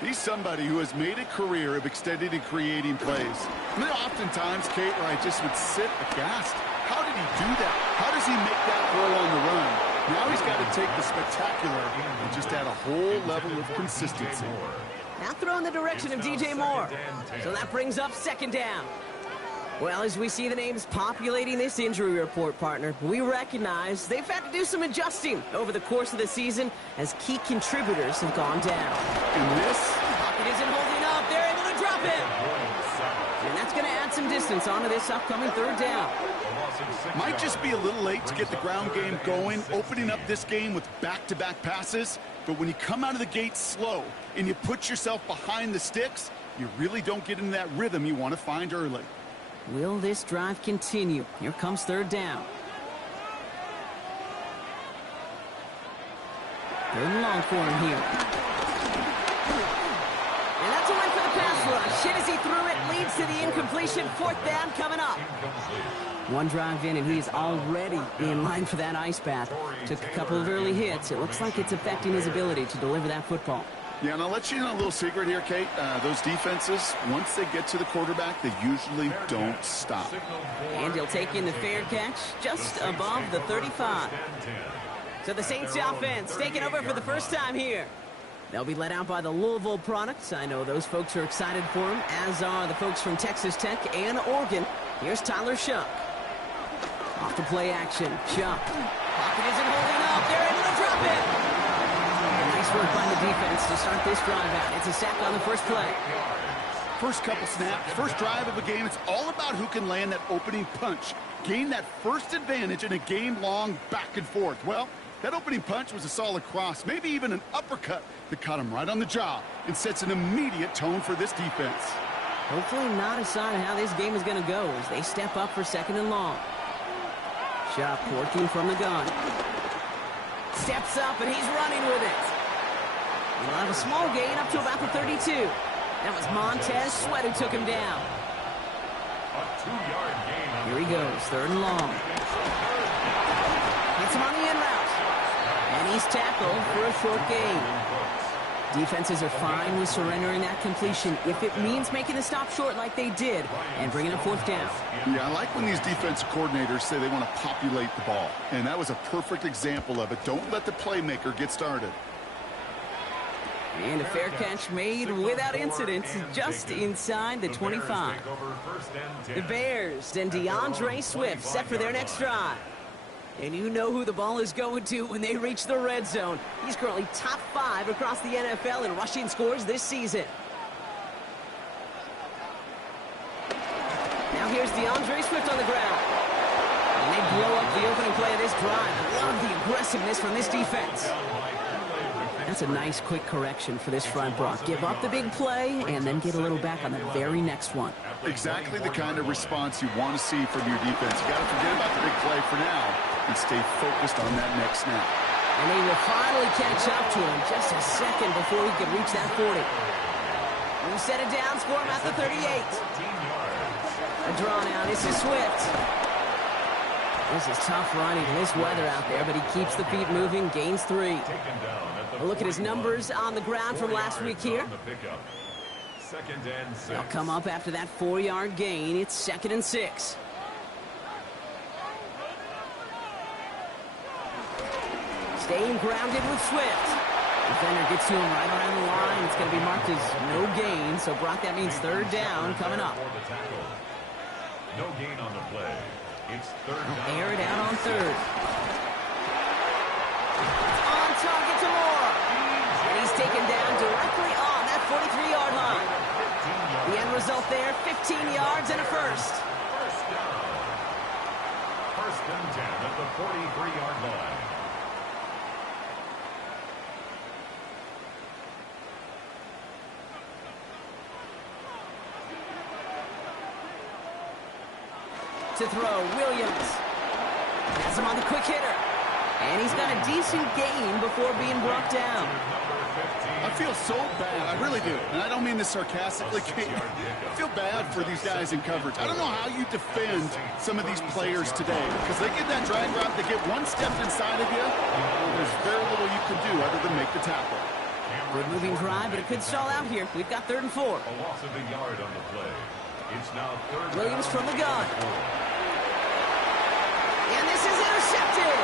He's somebody who has made a career of extending and creating plays. I mean, oftentimes, Kate, where I just would sit aghast. How did he do that? How does he make that throw on the run? Now he's got to take the spectacular and just add a whole level of consistency. Now throw in the direction of DJ Moore. So that brings up second down. Well, as we see the names populating this injury report, partner, we recognize they've had to do some adjusting over the course of the season as key contributors have gone down. And this Pocket isn't holding up. They're able to drop it. And that's going to add some distance onto this upcoming third down. might just be a little late to get the ground game going, opening up this game with back-to-back passes. But when you come out of the gate slow and you put yourself behind the sticks, you really don't get into that rhythm you want to find early. Will this drive continue? Here comes third down. Third and long for him here. And that's a win for the pass rush. Shit as he threw it, leads to the incompletion. Fourth down coming up. One drive in, and he's already in line for that ice bath. Took a couple of early hits. It looks like it's affecting his ability to deliver that football. Yeah, and I'll let you in a little secret here, Kate. Those defenses, once they get to the quarterback, they usually don't stop. And he'll take in the fair catch just above the 35. So the Saints offense taking over for the first time here. They'll be led out by the Louisville products. I know those folks are excited for him, as are the folks from Texas Tech and Oregon. Here's Tyler Shuck. Off to play action. Shuck. Pocket isn't holding up. They're able to drop it. Nice work by the defense to start this drive out. It's a sack on the first play. First couple snaps, first drive of a game, it's all about who can land that opening punch. Gain that first advantage in a game-long back and forth. Well, that opening punch was a solid cross, maybe even an uppercut that caught him right on the jaw and sets an immediate tone for this defense. Hopefully not a sign of how this game is going to go as they step up for second and long. Shuck working from the gun. Steps up and he's running with it. He'll have a small gain up to about the 32. That was Montez Sweat who took him down. Here he goes, third and long. Hits him on the in route. And he's tackled for a short gain. Defenses are fine with surrendering that completion if it means making the stop short like they did and bringing a fourth down. Yeah, I like when these defensive coordinators say they want to populate the ball. And that was a perfect example of it. Don't let the playmaker get started. And a fair catch made without incident just inside the 25. The Bears and DeAndre Swift set for their next drive. And you know who the ball is going to when they reach the red zone. He's currently top 5 across the NFL in rushing scores this season. Now here's DeAndre Swift on the ground. And they blow up the opening play of this drive. Love the aggressiveness from this defense. That's a nice quick correction for this front, Brock. Give up the big play and then get a little back on the very next one. Exactly the kind of response you want to see from your defense. You got to forget about the big play for now and stay focused on that next snap. And they will finally catch up to him just a second before he could reach that 40. We'll set it down, score him at the 38. A draw now. This is Swift. This is tough running in this weather out there, but he keeps the feet moving, gains 3. A look at his numbers on the ground from last week here. They'll come up after that 4-yard gain. It's 2nd and 6. Staying grounded with Swift. Defender gets to him right around the line. It's going to be marked as no gain. So, Brock, that means third down coming up. No gain on the play. It's third down. Air it out on third. On target to Moore. And he's taken down directly on that 43-yard line. The end result there, 15 yards and a first. First down. First and 10 at the 43-yard line. to throw. Williams has him on the quick hitter. And he's got a decent gain before being brought down. I feel so bad. I really do. And I don't mean this sarcastically. I feel bad for these guys in coverage. I don't know how you defend some of these players today because they get that drag route, they get one step inside of you, there's very little you can do other than make the tackle. Good moving drive, but it could stall out here. We've got 3rd and 4. A loss of a yard on the play. It's now 3rd. Williams from the gun. And this is intercepted.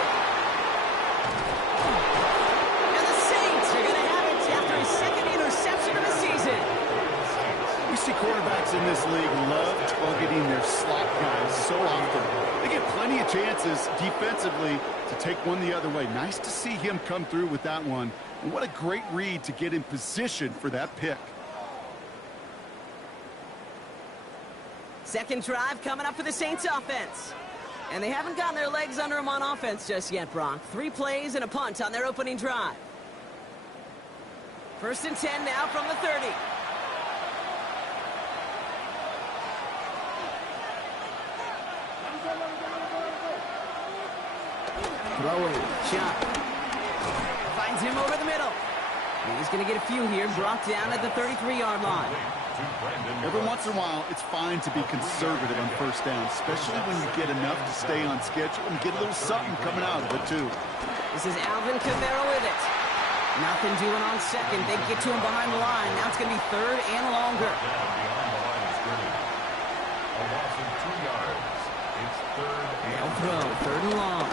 And the Saints are going to have it after his 2nd interception of the season. We see quarterbacks in this league love targeting their slot guys so often. They get plenty of chances defensively to take one the other way. Nice to see him come through with that one. And what a great read to get in position for that pick. Second drive coming up for the Saints offense. And they haven't gotten their legs under them on offense just yet, Brock. 3 plays and a punt on their opening drive. 1st and 10 now from the 30. Throwing. Shot. Finds him over the middle. And he's going to get a few here, brought down at the 33-yard line. Every once in a while, it's fine to be conservative on 1st down, especially when you get enough to stay on schedule and get a little something coming out of it, too. This is Alvin Kamara with it. Nothing doing on 2nd. They get to him behind the line. Now it's going to be 3rd and longer. A loss of 2 yards. It's 3rd and They'll throw. 3rd and long.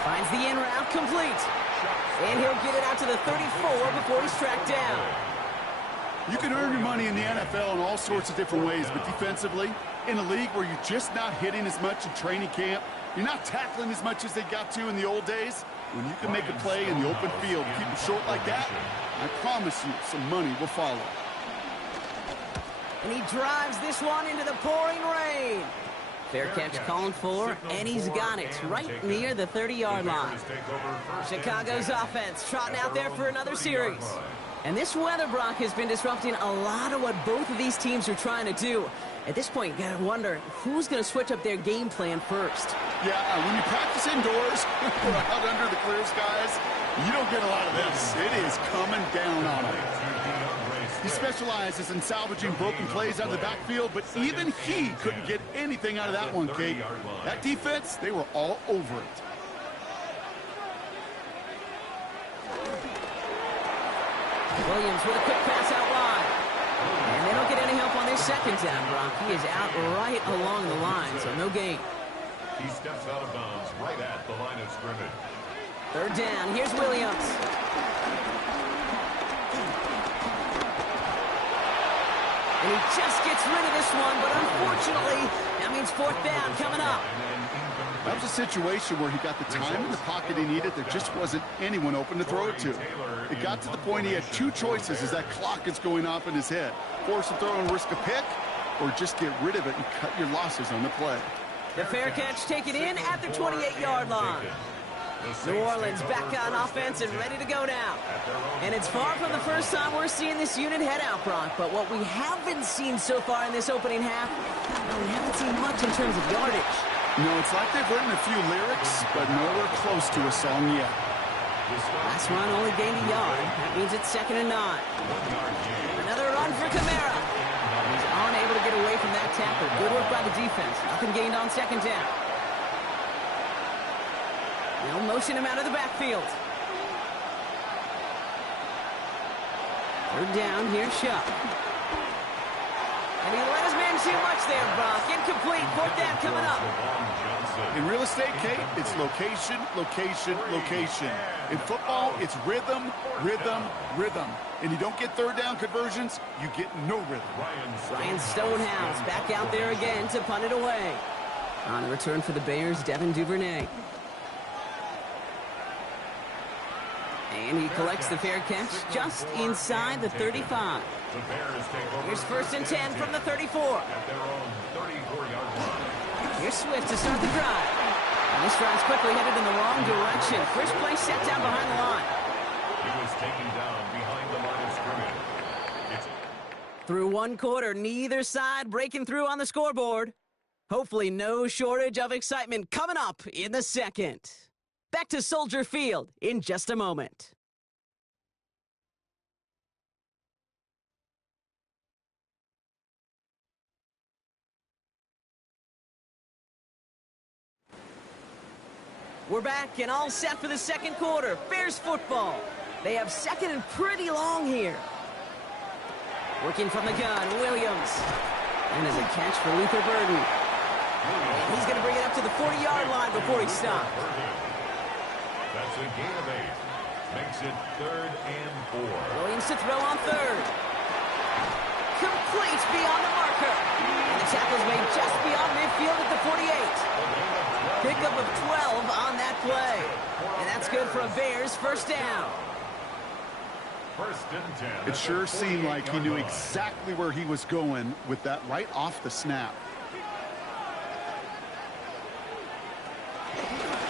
Finds the in route complete. And he'll get it out to the 34 before he's tracked down. You can earn your money in the NFL in all sorts of different ways, but defensively, in a league where you're just not hitting as much in training camp, you're not tackling as much as they got to in the old days, when you can make a play in the open field, keep it short like that, I promise you some money will follow. And he drives this one into the pouring rain. Fair catch called for, and he's got it right near the 30-yard line. Chicago's offense trotting out there for another series. And this weather, Brock, has been disrupting a lot of what both of these teams are trying to do. At this point, you got to wonder who's going to switch up their game plan first. Yeah, when you practice indoors or out under the clear skies, you don't get a lot of this. It is coming down on them. He specializes in salvaging broken plays out of the backfield, but even he couldn't get anything out of that one, Kate. That defense, they were all over it. Williams with a quick pass out wide. And they don't get any help on this 2nd down, Brock. He is out right along the line, so no gain. he steps out of bounds right at the line of scrimmage. 3rd down. Here's Williams. And he just gets rid of this one, but unfortunately, that means 4th down coming up. That was a situation where he got the time in the pocket he needed. There just wasn't anyone open to throw it to. It got to the point he had 2 choices as that clock is going off in his head. Force a throw and risk a pick, or just get rid of it and cut your losses on the play. The fair catch taken in at the 28-yard line. New Orleans back on offense and ready to go now. And it's far from the first time we're seeing this unit head out, Brock. But what we haven't seen so far in this opening half, we haven't seen much in terms of yardage. No, it's like they've written a few lyrics, but nowhere close to a song yet. Last run only gained a yard. That means it's 2nd and 9. Another run for Kamara. He's unable to get away from that tackle. Good work by the defense. Nothing gained on 2nd down. They'll motion him out of the backfield. 3rd down, here's Shuck. And he let his man too much there, Brock. Incomplete, 4th down coming up. In real estate, Kate, it's location, location, location. In football, it's rhythm, rhythm, rhythm. And you don't get 3rd down conversions, you get no rhythm. Ryan Stonehouse back out there again to punt it away. On the return for the Bears, Devin Duvernay. And he collects the fair catch just inside the 35. Here's 1st and 10 from the 34. Here's Swift to start the drive. And this drive's quickly headed in the wrong direction. First play set down behind the line. He was taken down behind the line of scrimmage. Through 1 quarter, neither side breaking through on the scoreboard. Hopefully no shortage of excitement coming up in the second. Back to Soldier Field in just a moment. We're back and all set for the second quarter. Bears football. They have second and pretty long here. Working from the gun, Williams. And there's a catch for Luther Burden. He's going to bring it up to the 40-yard line before he stops. That's a gain of 8. Makes it 3rd and 4. Williams to throw on 3rd. Complete beyond the marker. And the tackle's made just beyond midfield at the 48. Pickup of 12 on that play. And that's good for a Bears first down. First and 10. It sure seemed like he knew exactly where he was going with that right off the snap.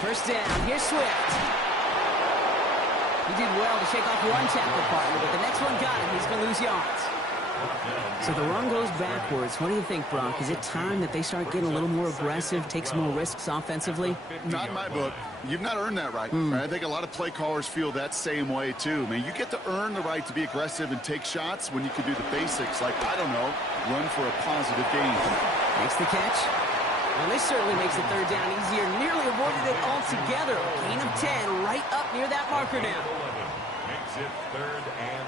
First down, here's Swift. He did well to shake off one tackle partner, but the next one got him. He's going to lose yards. So the run goes backwards. What do you think, Brock? Is it time that they start getting a little more aggressive, take some more risks offensively? Not in my book. You've not earned that right. I think a lot of play callers feel that same way, too. Man, you get to earn the right to be aggressive and take shots when you can do the basics, like, I don't know, run for a positive gain. Makes the catch. Well, this certainly makes the third down easier. Nearly avoided it altogether. Gain of 10 right up near that marker now. Makes it 3rd and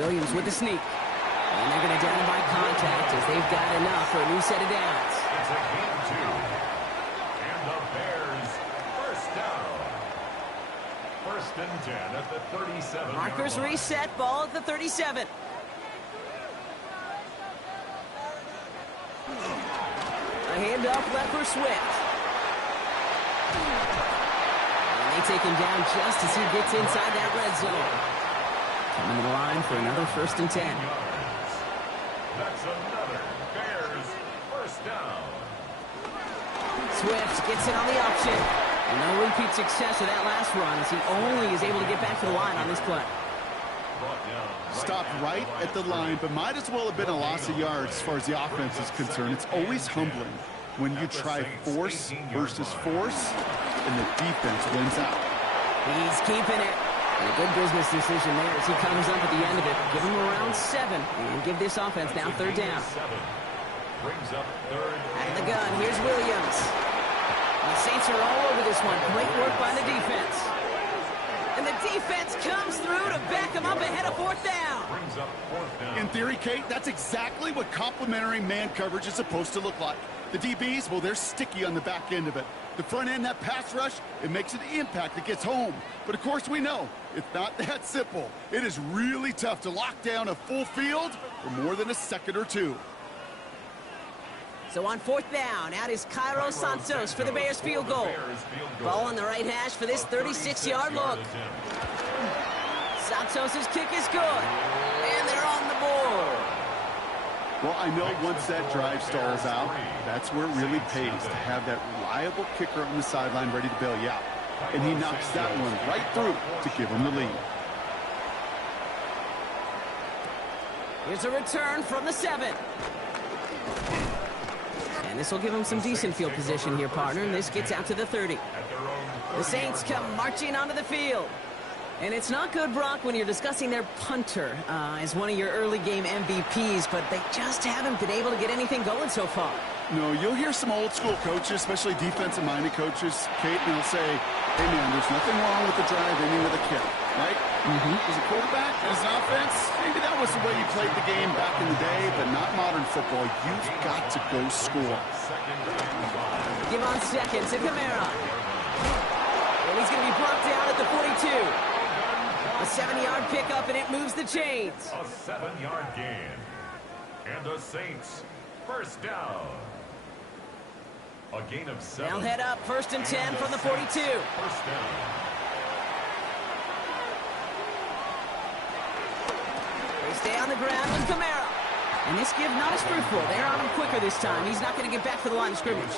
1. Williams with the sneak. And they're going to down him by contact as they've got enough for a new set of downs. It's a gain of 2. And the Bears first down. First and 10 at the 37. Markers reset, ball at the 37. A handoff left for Swift. And they take him down just as he gets inside that red zone. Coming to the line for another first and 10. That's another Bears first down. Swift gets it on the option. And no repeat success of that last run as he only is able to get back to the line on this play. Stopped right at the line, but might as well have been a loss of yards as far as the offense is concerned. It's always humbling when you try force versus force, and the defense wins out. He's keeping it. And a good business decision there as he comes up at the end of it. Give him around 7 and give this offense now third down. Brings up 3rd. Out of the gun, here's Williams. And the Saints are all over this one. Great work by the defense. And the defense comes through to back him up ahead of 4th down. Brings up 4th down. In theory, Kate, that's exactly what complementary man coverage is supposed to look like. The DBs, well, they're sticky on the back end of it. The front end, that pass rush, it makes an impact that gets home. But, of course, we know it's not that simple. It is really tough to lock down a full field for more than a second or two. So on 4th down, out is Cairo Santos for the Bears field goal. Ball on the right hash for this 36-yard look. Santos' kick is good. And they're on the board. Well, I know once that drive stalls out, that's where it really pays to have that reliable kicker on the sideline ready to bail you out. And he knocks that one right through to give him the lead. Here's a return from the 7. And this will give him some decent field position here, partner. And this gets out to the 30. The Saints come marching onto the field. And it's not good, Brock, when you're discussing their punter as one of your early game MVPs, but they just haven't been able to get anything going so far. No, you'll hear some old school coaches, especially defensive-minded coaches, Kate, and they'll say, hey, man, there's nothing wrong with the drive ending with a kick, right? As a quarterback, as an offense, maybe that was the way you played the game back in the day, but not modern football. You've got to go score. Give on seconds to Kamara. And he's going to be brought down at the 42. A 7-yard pickup, and it moves the chains. A 7-yard gain. And the Saints first down. A gain of 7. They'll head up 1st and 10 from the 42. First down. They stay on the ground with Kamara. And this give not as fruitful. They're on him quicker this time. He's not going to get back to the line of scrimmage.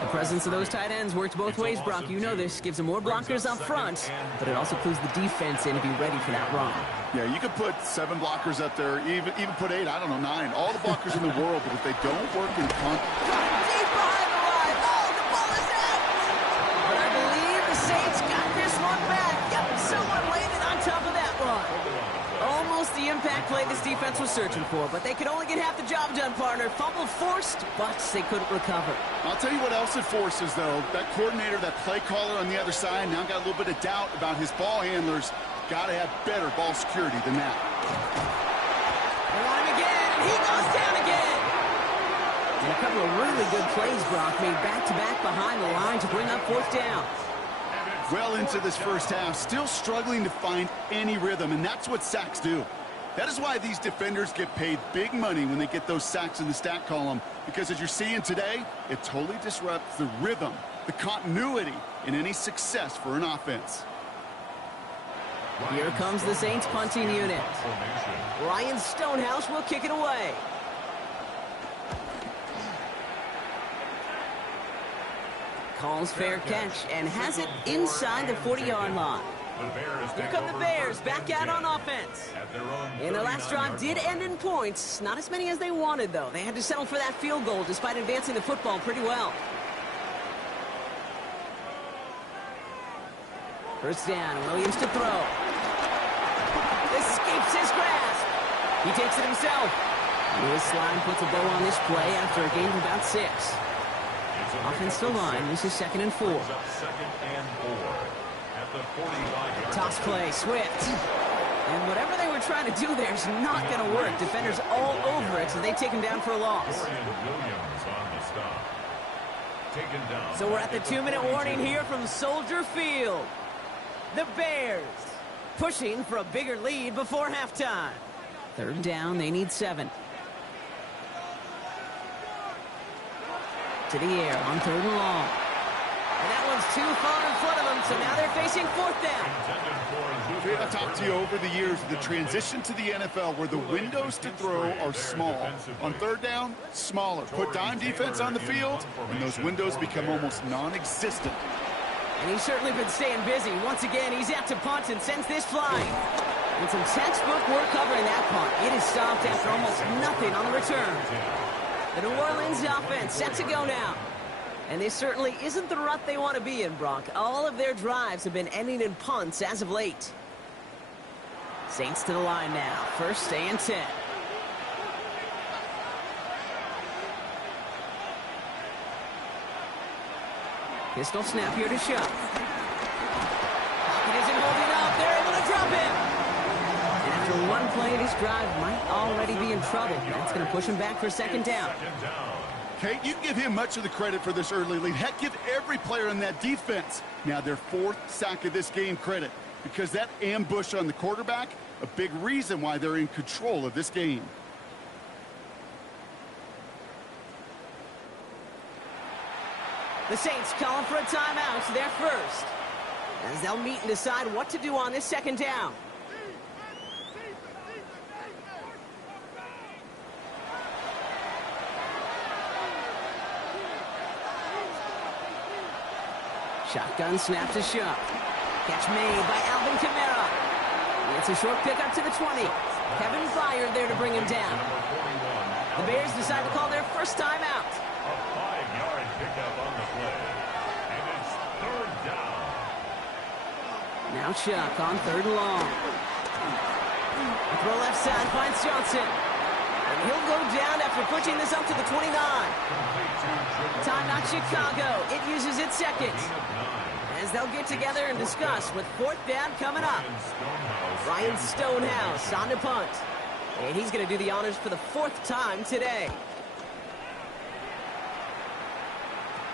The presence of those tight ends works both ways, Brock. You know this. Gives them more blockers up front, but it also clues the defense in to be ready for that run. Yeah, you could put 7 blockers up there, even put 8, I don't know, 9. All the blockers in the world, but if they don't work in contact. Deep behind the line. Oh, the ball is out. But I believe the Saints got this one back. Yep, someone laid it on top of that one. Almost the impact play this defense was searching for, but they could only get half the job done, partner. Fumble forced, but they couldn't recover. I'll tell you what else it forces, though. That coordinator, that play caller on the other side, now got a little bit of doubt about his ball handlers. Got to have better ball security than that. They want him again, and he goes down again. And a couple of really good plays, Brock, made back-to-back behind the line to bring up 4th down. Well into this first half, still struggling to find any rhythm, and that's what sacks do. That is why these defenders get paid big money when they get those sacks in the stat column, because as you're seeing today, it totally disrupts the rhythm, the continuity in any success for an offense. Here comes the Saints punting unit. Ryan Stonehouse will kick it away. Calls fair catch and has it inside the 40-yard line. Here come the Bears back out on offense. And their last drive did end in points. Not as many as they wanted, though. They had to settle for that field goal despite advancing the football pretty well. First down, Williams to throw. Escapes his grasp. He takes it himself. Lewis Slime puts a bow on this play after a gain of about 6. Offense to line. This is 2nd and 4. Toss play, Swift. And whatever they were trying to do there is not going to work. Defenders all over it, so they take him down for a loss. So we're at the 2-minute warning here from Soldier Field. The Bears pushing for a bigger lead before halftime. 3rd down, they need 7. To the air on 3rd and long. And that one's too far in front of them, so now they're facing 4th down. I've talked to you over the years, the transition to the NFL where the windows to throw are small. On 3rd down, smaller. Put dime defense on the field, and those windows become almost non-existent. And he's certainly been staying busy. Once again, he's out to punt and sends this flying. And some textbook work covering that punt. It is stopped after almost nothing on the return. The New Orleans offense set to go now. And this certainly isn't the rut they want to be in, Brock. All of their drives have been ending in punts as of late. Saints to the line now. 1st and 10. Pistol snap here to Shuck. Pocket isn't holding up. They're able to drop him. And after one play, this drive might already be in trouble. That's going to push him back for 2nd down. Kate, you give him much of the credit for this early lead. Heck, give every player in that defense now their 4th sack of this game credit, because that ambush on the quarterback, a big reason why they're in control of this game. The Saints calling for a timeout, their first, as they'll meet and decide what to do on this 2nd down. Shotgun snap to Shuck. Catch made by Alvin Kamara. It's a short pickup to the 20. Kevin Byard there to bring him down. The Bears decide to call their first timeout. A 5-yard pickup on the play. And it's 3rd down. Now Shuck on 3rd and long. The throw left side finds Johnson. And he'll go down after pushing this up to the 29. Timeout Chicago. It uses its 2nd. As they'll get together and discuss with 4th down coming up. Ryan Stonehouse on to punt. And he's going to do the honors for the 4th time today.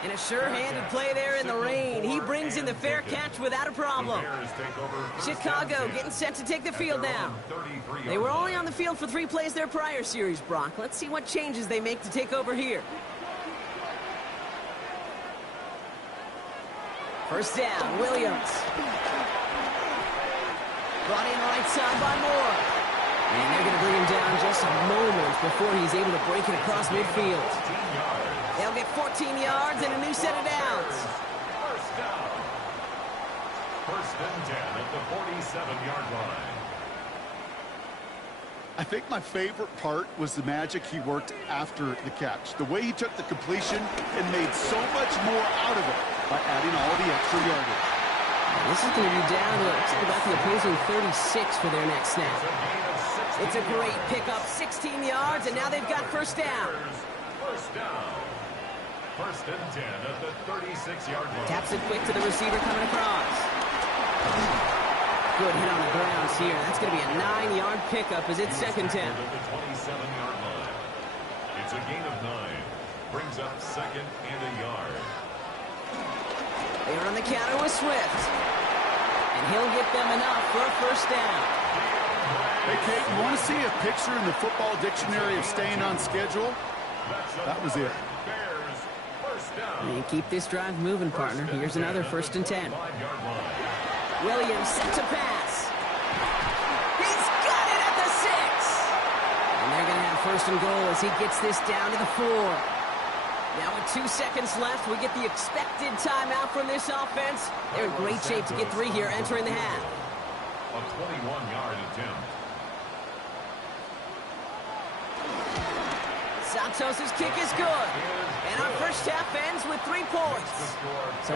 And a sure-handed play there in the rain. He brings in the fair catch without a problem. Chicago getting set to take the field now. They were only on the field for 3 plays their prior series, Brock. Let's see what changes they make to take over here. First down, Williams. Brought in right side by Moore. And they're going to bring him down just moments before he's able to break it across midfield. They'll get 14 yards and a new set of downs. First down. First and 10 at the 47-yard line. I think my favorite part was the magic he worked after the catch. The way he took the completion and made so much more out of it by adding all the extra yardage. This is going to be down to about the opposing 36 for their next snap. It's a great pickup, 16 yards, and now they've got first down. First down. First and 10 at the 36-yard line. Taps it quick to the receiver coming across. Good hit on the grounds here. That's going to be a 9-yard pickup as it's second down. At the 27-yard line. It's a gain of 9. Brings up second and a yard. They are on the counter with Swift. And he'll get them enough for a first down. Hey, Kate, you want to see a picture in the football dictionary of staying on schedule? That was it. Bears, first down. And keep this drive moving, partner. Here's another first and 10. Williams set to pass. He's got it at the 6. And they're going to have first and goal as he gets this down to the 4. Now with 2 seconds left, we get the expected timeout from this offense. They're in great shape to get 3 here entering the half. A 21-yard attempt. Santos' kick is good. And our first half ends with 3 points. So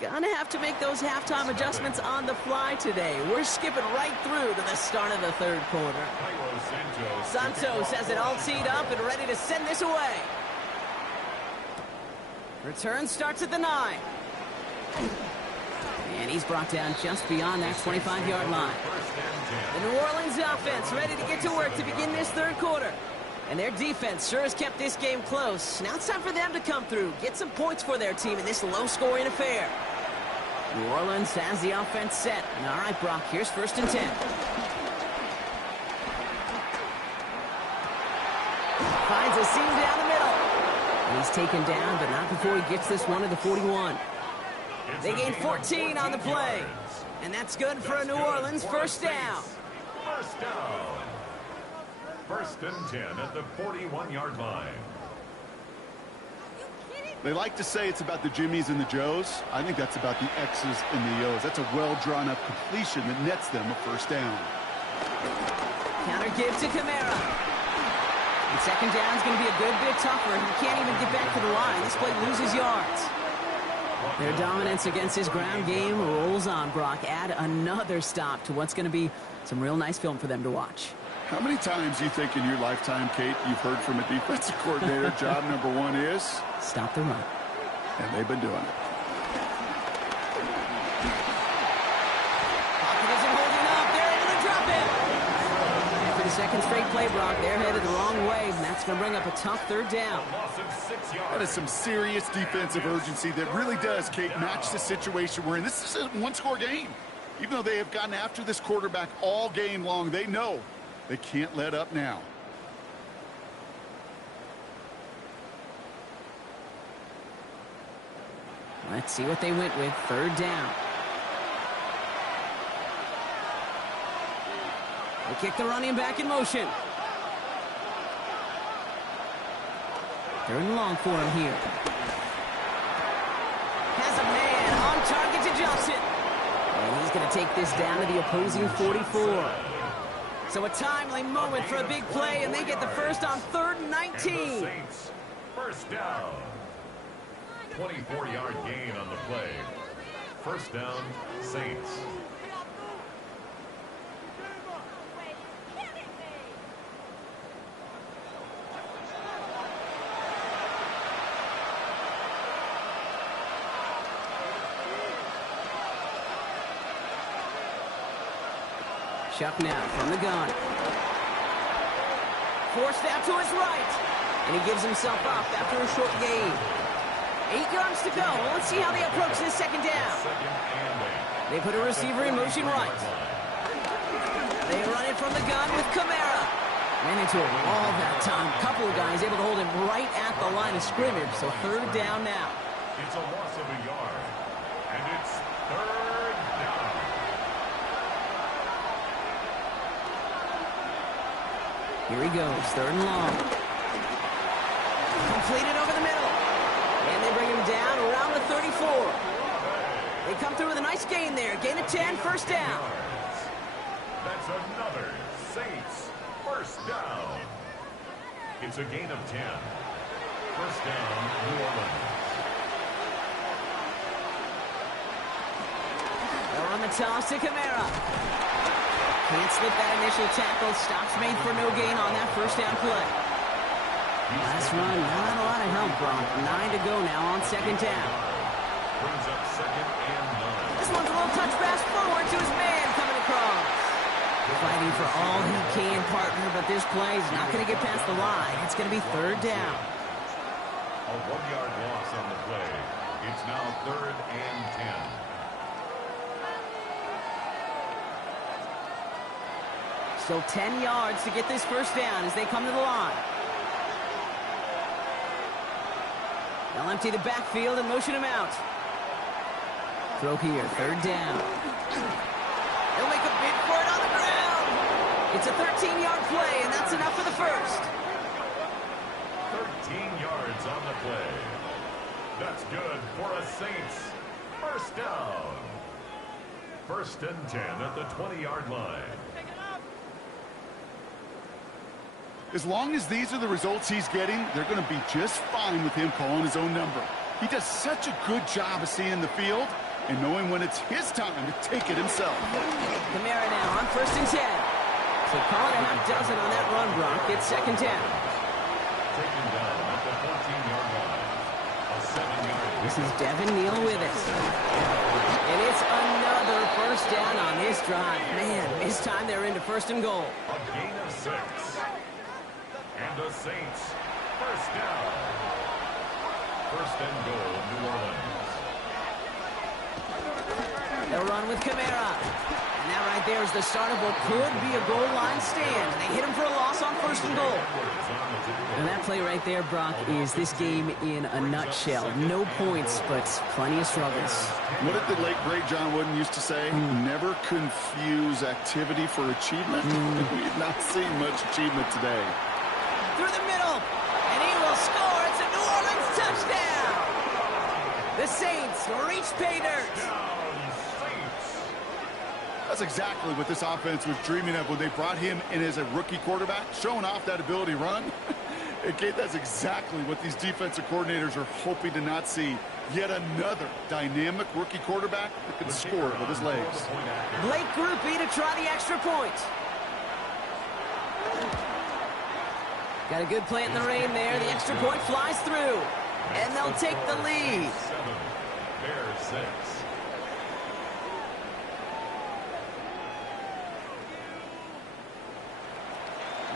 gonna have to make those halftime adjustments on the fly today. We're skipping right through to the start of the third quarter. Santos has it all teed up and ready to send this away. Return starts at the 9. And he's brought down just beyond that 25-yard line. The New Orleans offense ready to get to work to begin this third quarter. And their defense sure has kept this game close. Now it's time for them to come through, get some points for their team in this low-scoring affair. New Orleans has the offense set. And all right, Brock, here's first and 10. Finds a seam down the middle. And he's taken down, but not before he gets this one to the 41. They gain 14 on the play. And that's good for a New Orleans first down. First down. First and 10 at the 41-yard line. They like to say it's about the Jimmies and the Joes. I think that's about the X's and the O's. That's a well-drawn-up completion that nets them a first down. Counter give to Kamara. And second down is going to be a good bit tougher. He can't even get back to the line. This play loses yards. Their dominance against his ground game rolls on, Brock. Add another stop to what's going to be some real nice film for them to watch. How many times do you think in your lifetime, Kate, you've heard from a defensive coordinator, job number 1 is? Stop the run. And they've been doing it. Pocket isn't holding up. They're able to drop it. After the second straight play, Brock, they're headed the wrong way, and that's going to bring up a tough third down. That is some serious defensive urgency that really does, Kate, match the situation we're in. This is a one-score game. Even though they have gotten after this quarterback all game long, they know they can't let up now. Let's see what they went with. Third down. They kick the running back in motion. Third and long for him here. Has a man on target to Johnson. And he's going to take this down to the opposing 44. So a timely moment for a big play, and they get the first on 3rd and 19. First down. 24-yard gain on the play. First down, Saints. Chuck now from the gun. Forced out to his right. And he gives himself up after a short gain. 8 yards to go. Let's see how they approach this second down. They put a receiver in motion right. They run it from the gun with Kamara. Ran into a wall that time. A couple of guys able to hold him right at the line of scrimmage. So third down now. It's a loss of a yard. And it's third down. Here he goes, 3rd and long. Completed over the middle. And they bring him down around the 34. They come through with a nice gain there. Gain of 10, 1st down. That's another Saints 1st down. It's a gain of 10. 1st down, New Orleans. They'll run the toss to Kamara. Can't slip that initial tackle. Stops made for no gain on that 1st down play. Last run, not a lot of help, Brock. 9 to go now on 2nd down. Brings up 2nd and 9. This one's a little touch pass forward to his man coming across. Fighting for all he can, partner, but this play is not going to get past the line. It's going to be 3rd down. A 1-yard loss on the play. It's now 3rd and 10. Still 10 yards to get this 1st down as they come to the line. They'll empty the backfield and motion him out. Throw here, 3rd down. They'll make a bid for it on the ground. It's a 13-yard play, and that's enough for the 1st. 13 yards on the play. That's good for a Saints 1st down. 1st and 10 at the 20-yard line. As long as these are the results he's getting, they're going to be just fine with him calling his own number. He does such a good job of seeing the field and knowing when it's his time to take it himself. Kamara now on 1st and 10. So call it a half dozen on that run, Brock. It's 2nd down. Taken down at the 14-yard line. A 7-yard. This is Devin Neal with it. And it's another 1st down on this drive. Man, this time they're into 1st and goal. A gain of 6. And the Saints 1st down. 1st and goal, New Orleans. They'll run with Kamara. And that right there is the start of what could be a goal line stand. They hit him for a loss on 1st and goal. And that play right there, Brock, is this game in a nutshell. No points, but plenty of struggles. What did the late, great John Wooden used to say? Never confuse activity for achievement. We have not seen much achievement today. Through the middle, and he will score. It's a New Orleans touchdown. The Saints reach pay dirt. That's exactly what this offense was dreaming of when they brought him in as a rookie quarterback, showing off that ability to run. Okay, that's exactly what these defensive coordinators are hoping to not see. Yet another dynamic rookie quarterback that can score with his legs. Blake Groupie to try the extra point. Got a good plant in the rain there. The extra point flies through. And they'll take the lead. 7, Bears 6.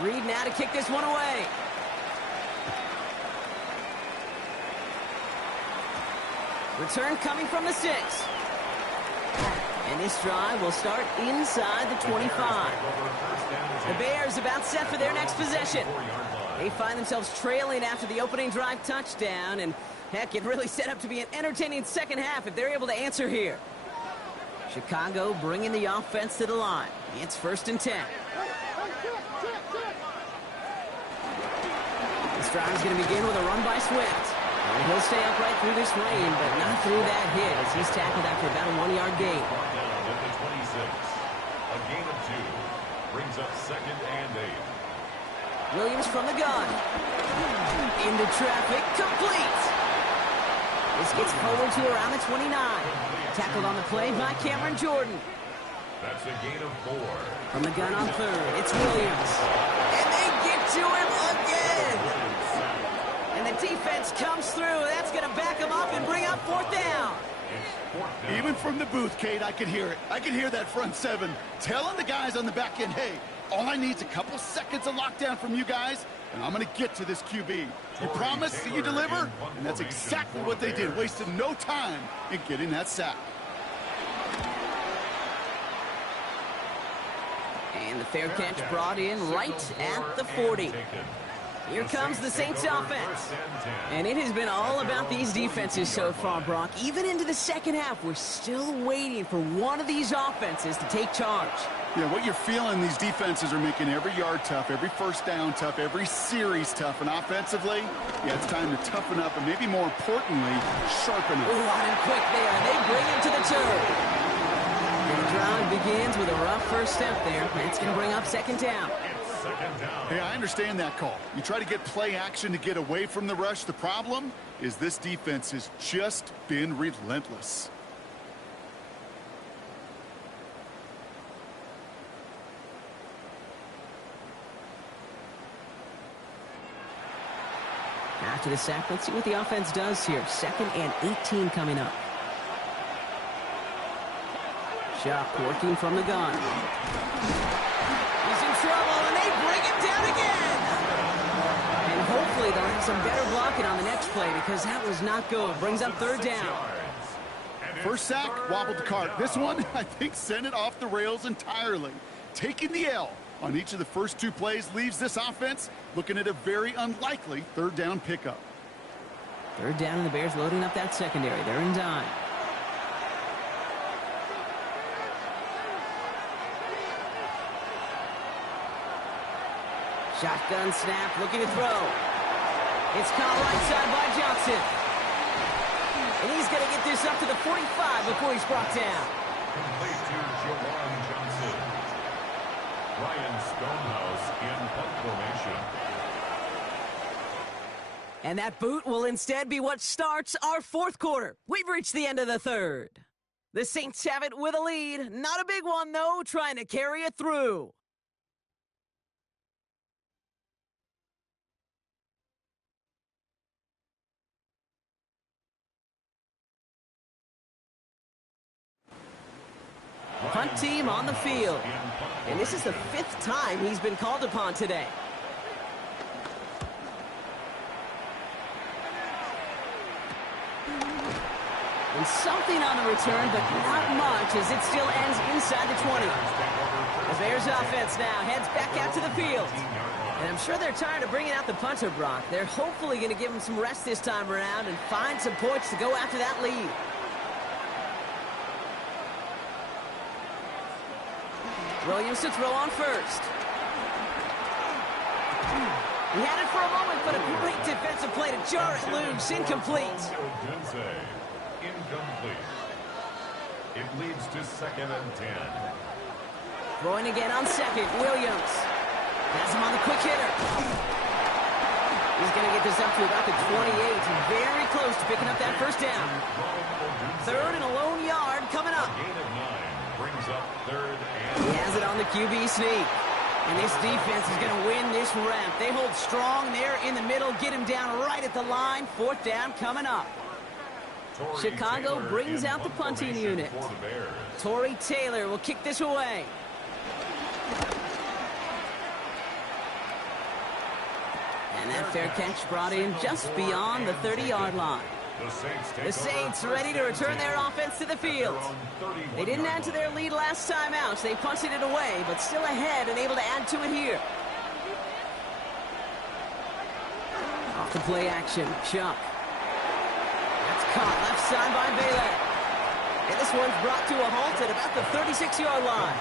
Reed now to kick this one away. Return coming from the 6. And this drive will start inside the 25. The Bears about set for their next possession. They find themselves trailing after the opening drive touchdown, and heck, it really set up to be an entertaining second half if they're able to answer here. Chicago bringing the offense to the line. It's 1st and 10. This drive is going to begin with a run by Swift. And he'll stay upright through this rain, but not through that hit as he's tackled after about a 1-yard gain. Down at the 26. A gain of 2. Brings up 2nd and 8. Williams from the gun. Into traffic, complete. This gets forward to around the 29. Tackled on the play by Cameron Jordan. That's a gain of 4. From the gun on 3rd, it's Williams. And they get to him again. And the defense comes through. That's going to back him up and bring up 4th down. Even from the booth, Kate, I could hear it. I could hear that front 7 telling the guys on the back end, hey, all I need is a couple seconds of lockdown from you guys, and I'm going to get to this QB. You promise that you deliver? And that's exactly what they did, wasted no time in getting that sack. And the fair catch brought in right at the 40. Here comes the Saints offense. And it has been all about these defenses so far, Brock. Even into the second half, we're still waiting for one of these offenses to take charge. Yeah, what you're feeling, these defenses are making every yard tough, every first down tough, every series tough. And offensively, yeah, it's time to toughen up and maybe more importantly, sharpen up. Ooh, on and quick there. And they bring him to the turf. And the drive begins with a rough first step there. That's going to bring up second down. Hey, I understand that call. You try to get play action to get away from the rush. The problem is this defense has just been relentless. After the sack, let's see what the offense does here. 2nd and 18 coming up. Shock working from the gun. He's in trouble, and they bring him down again. And hopefully they'll have some better blocking on the next play because that was not good. Brings up third down. First sack, wobbled the cart. This one, I think, sent it off the rails entirely. Taking the L on each of the first 2 plays leaves this offense looking at a very unlikely third down pickup. Third down, and the Bears loading up that secondary. They're in dime. Shotgun snap, looking to throw. It's caught right side by Johnson. And he's going to get this up to the 45 before he's brought down. Complete to Jawan Johnson. Ryan Stonehouse in punt formation. And that boot will instead be what starts our fourth quarter. We've reached the end of the third. The Saints have it with a lead. Not a big one, though, trying to carry it through. Punt team on the field. And this is the 5th time he's been called upon today. And something on the return, but not much as it still ends inside the 20. The Bears offense now heads back out to the field. And I'm sure they're tired of bringing out the punter, Brock. They're hopefully going to give him some rest this time around and find some points to go after that lead. Williams to throw on first. He had it for a moment, but a great defensive play to jar it loose. Incomplete. Incomplete. It leads to 2nd and 10. Throwing again on second. Williams has him on the quick hitter. He's going to get this up to about the 28. Very close to picking up that first down. 3rd and a lone yard coming up. Gain of 9 brings up 3rd and... He has it on the QB sneak. And this defense is going to win this rep. They hold strong there in the middle. Get him down right at the line. 4th down coming up. Chicago brings out the punting unit. Torrey Taylor will kick this away. And that fair catch brought in just beyond the 30-yard line. The Saints ready to return their offense to the field. They didn't add to their lead last time out, so they punted it away, but still ahead and able to add to it here. Off the play action, Chuck. That's caught left side by Baylor. And this one's brought to a halt at about the 36-yard line.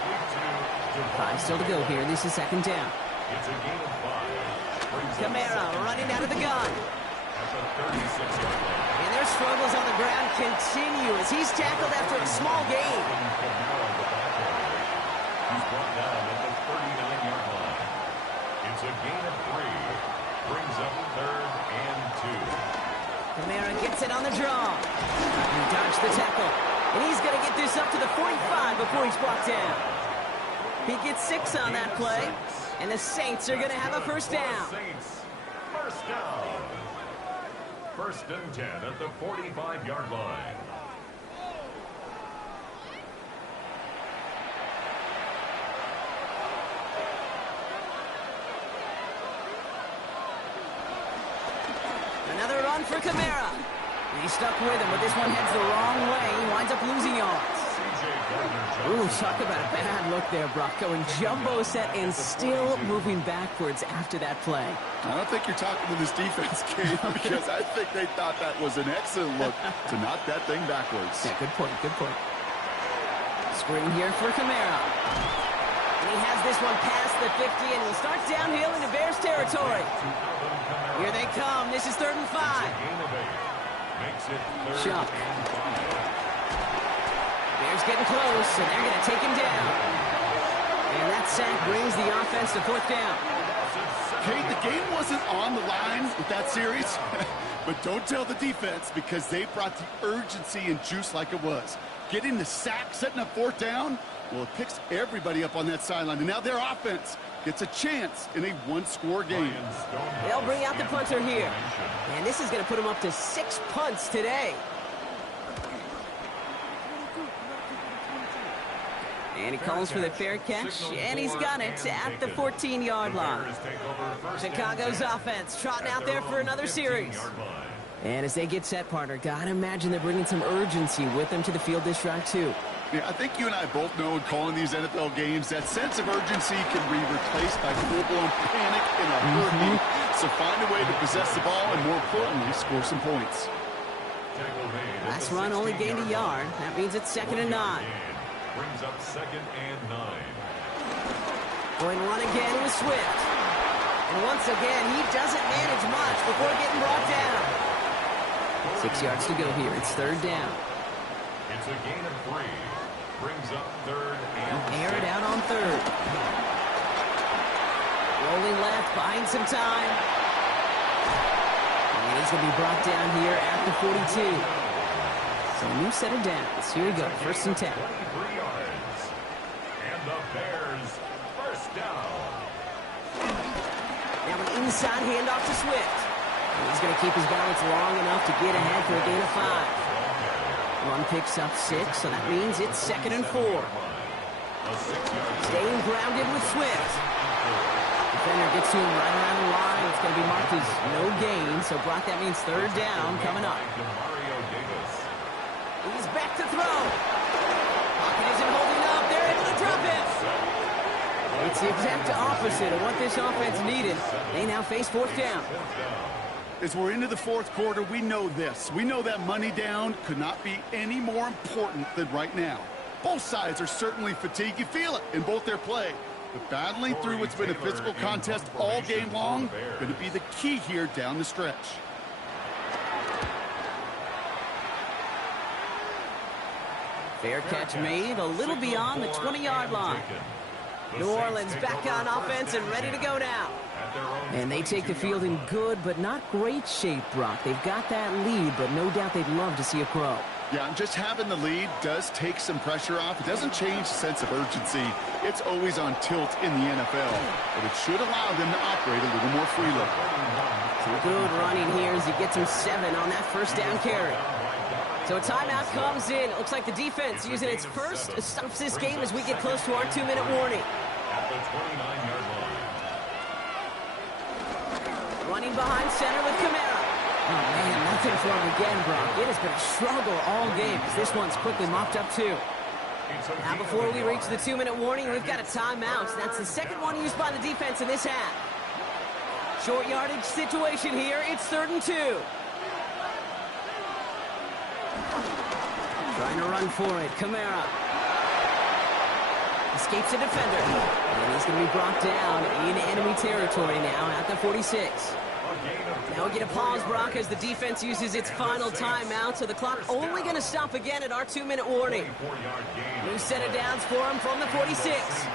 5 still to go here. This is 2nd down. It's a gain of 5. Camara running out of the gun. At the 36-yard line. And their struggles on the ground continue as he's tackled after a small gain. He's brought down at the 39-yard line. It's a gain of 3. Brings up 3rd and 2. Camara gets it on the draw. He dodged the tackle. And he's going to get this up to the 45 before he's brought down. He gets 6 on that play. And the Saints are going to have a first down. Saints, first down. 1st and 10 at the 45-yard line. Another run for Camara. And he's stuck with him, but this one heads the wrong way. He winds up losing yards. Ooh, talk about a bad look there, Brock. Going jumbo set and still moving backwards after that play. I don't think you're talking to this defense, Kate, because I think they thought that was an excellent look to knock that thing backwards. Yeah, good point, good point. Screen here for Kamara. And he has this one past the 50, and he'll start downhill into Bears territory. Here they come. This is 3rd and 5. Chuck. Bears getting close, and they're going to take him down. And that sack brings the offense to 4th down. Kate, the game wasn't on the line with that series, but don't tell the defense because they brought the urgency and juice like it was. Getting the sack, setting up 4th down, well, it picks everybody up on that sideline. And now their offense gets a chance in a one-score game. They'll bring out the punter here. And this is going to put him up to 6 punts today. And he calls for the fair catch, and he's got it at the 14-yard line. Chicago's offense trotting out there for another series. And as they get set, partner, gotta imagine they're bringing some urgency with them to the field this drive, too. Yeah, I think you and I both know in calling these NFL games that sense of urgency can be replaced by full-blown panic in a heartbeat. So find a way to possess the ball and, more importantly, score some points. Last run only gained a yard. That means it's 2nd and 9. Brings up 2nd and 9. Going run again with Swift. And once again, he doesn't manage much before getting brought down. 6 yards to go here. It's 3rd down. It's a gain of 3. Brings up 3rd and Aired out on 3rd. Rolling left, buying some time. And he's going to be brought down here at the 42. So a new set of downs. Here we go, 1st and 10. 23 yards. And the Bears, 1st down. Now an inside handoff to Swift. And he's going to keep his balance long enough to get ahead for a gain of 5. Run picks up 6, so that means it's 2nd and 4. Staying grounded with Swift. Defender gets to him right around the line. It's going to be marked as no gain, so Brock, that means 3rd down coming up. He's back to throw. Pocket isn't holding up. They're able to drop it. It's the exact opposite of what this offense needed. They now face 4th down. As we're into the 4th quarter, we know this. We know that money down could not be any more important than right now. Both sides are certainly fatigued. You feel it in both their play. But battling through what's been a physical contest all game long, going to be the key here down the stretch. Fair catch made a little beyond the 20-yard line. New Orleans back on offense and ready to go now. And they take the field in good but not great shape, Brock. They've got that lead, but no doubt they'd love to see a crow. Yeah, just having the lead does take some pressure off. It doesn't change the sense of urgency. It's always on tilt in the NFL, but it should allow them to operate a little more freely. Some good running here as he gets him 7 on that 1st down carry. So a timeout comes in. It looks like the defense using its first stops this game as we get close to our 2-minute warning. At the 29-yard line. Running behind center with Kamara. Oh, man, nothing for him again, Brock. It has been a struggle all game as this one's quickly mopped up, too. Now, before we reach the 2-minute warning, we've got a timeout. That's the 2nd one used by the defense in this half. Short yardage situation here. It's 3rd and 2. Trying to run for it. Kamara. Escapes a defender. And he's going to be brought down in enemy territory now at the 46. Now we get a pause, Brock, as the defense uses its final timeout, so the clock only going to stop again at our 2-minute warning. New set of downs for him from the 46.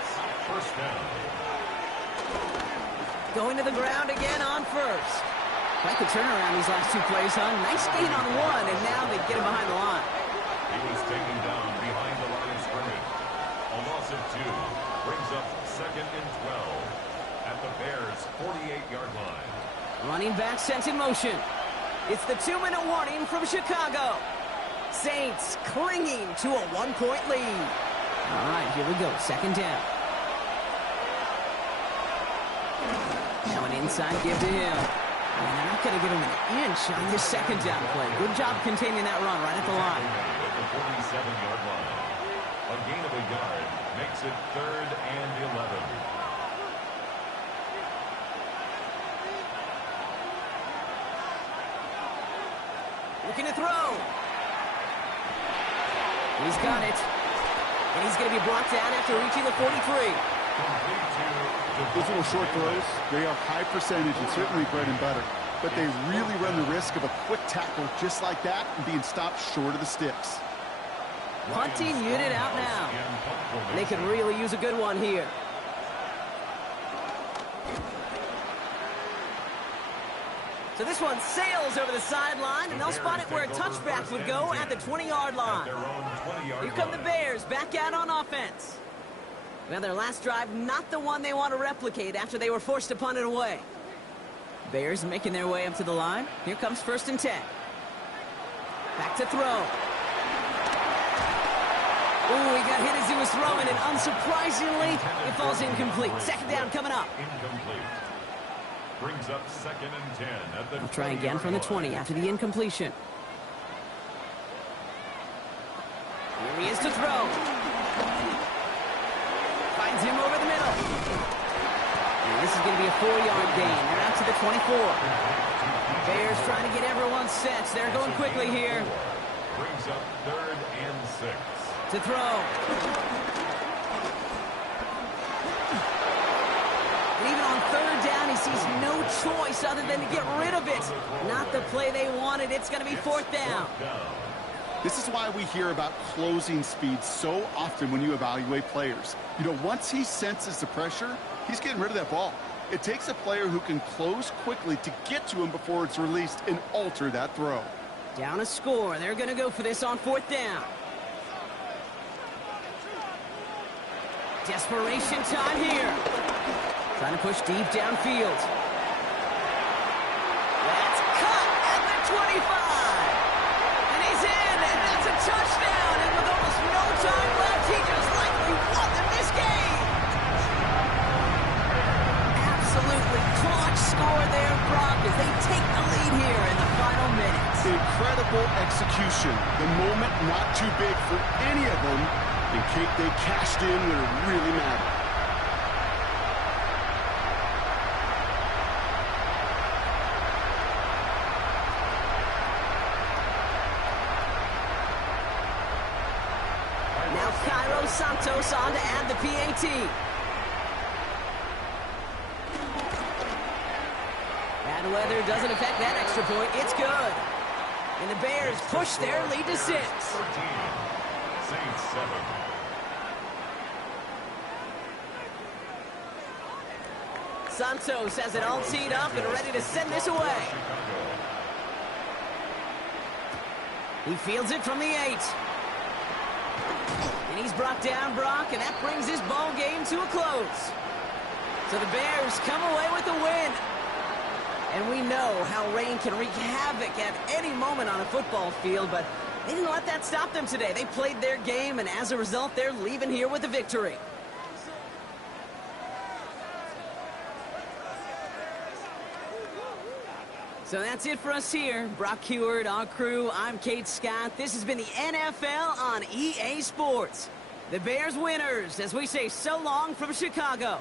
Going to the ground again on 1st. Quite the turnaround these last 2 plays, huh? Nice gain on 1, and now they get him behind the line. He was taken down behind the line of scrimmage. A loss of 2 brings up 2nd and 12 at the Bears' 48-yard line. Running back sent in motion. It's the 2-minute warning from Chicago. Saints clinging to a 1-point lead. All right, here we go. 2nd down. Now an inside give to him. And they're not going to give him an inch on this 2nd down play. Good job containing that run right at the line. At the 47-yard line. A A gain of a yard makes it 3rd and 11. Looking to throw. He's got it. And he's going to be brought down after reaching the 43. Those little short throws, they are high percentage and certainly bread and butter. But they really run the risk of a quick tackle just like that and being stopped short of the sticks. Punting unit out now. And they could really use a good one here. So this one sails over the sideline, and they'll spot it where a touchback would go at the 20-yard line. Here come the Bears back out on offense. Well, their last drive, not the one they want to replicate after they were forced to punt it away. Bears making their way up to the line. Here comes 1st and 10. Back to throw. Ooh, he got hit as he was throwing, and unsurprisingly, it falls incomplete. 2nd down coming up. Incomplete. Brings up 2nd and 10 at the. We'll try again from the 20 after the incompletion. Here he is to throw. Finds him over the middle. And this is going to be a 4-yard gain. They're out to the 24. Bears trying to get everyone set. They're going quickly here. Brings up 3rd and 6. To throw. And even on 3rd down, he sees no choice other than to get rid of it. Not the play they wanted. It's going to be 4th down. This is why we hear about closing speed so often when you evaluate players. You know, once he senses the pressure, he's getting rid of that ball. It takes a player who can close quickly to get to him before it's released and alter that throw. Down a score. They're going to go for this on 4th down. Desperation time here. Trying to push deep downfield. That's cut at the 25. And he's in, and that's a touchdown. And with almost no time left, he just likely won them this game. Absolutely clutch score there, Brock, as they take the lead here in the final minutes. Incredible execution. The moment not too big for any of them. And Kate, they cashed in when it really mattered. Now Cairo Santos on to add the PAT. Bad weather doesn't affect that extra point. It's good. And the Bears push their lead to 6. 13. Saints 7. Santos has it all teed up and ready to send this away. He fields it from the 8. And he's brought down, Brock, and that brings this ball game to a close. So the Bears come away with the win. And we know how rain can wreak havoc at any moment on a football field, but they didn't let that stop them today. They played their game, and as a result, they're leaving here with a victory. So that's it for us here. Brock Heward, our crew, I'm Kate Scott. This has been the NFL on EA Sports. The Bears winners as we say so long from Chicago.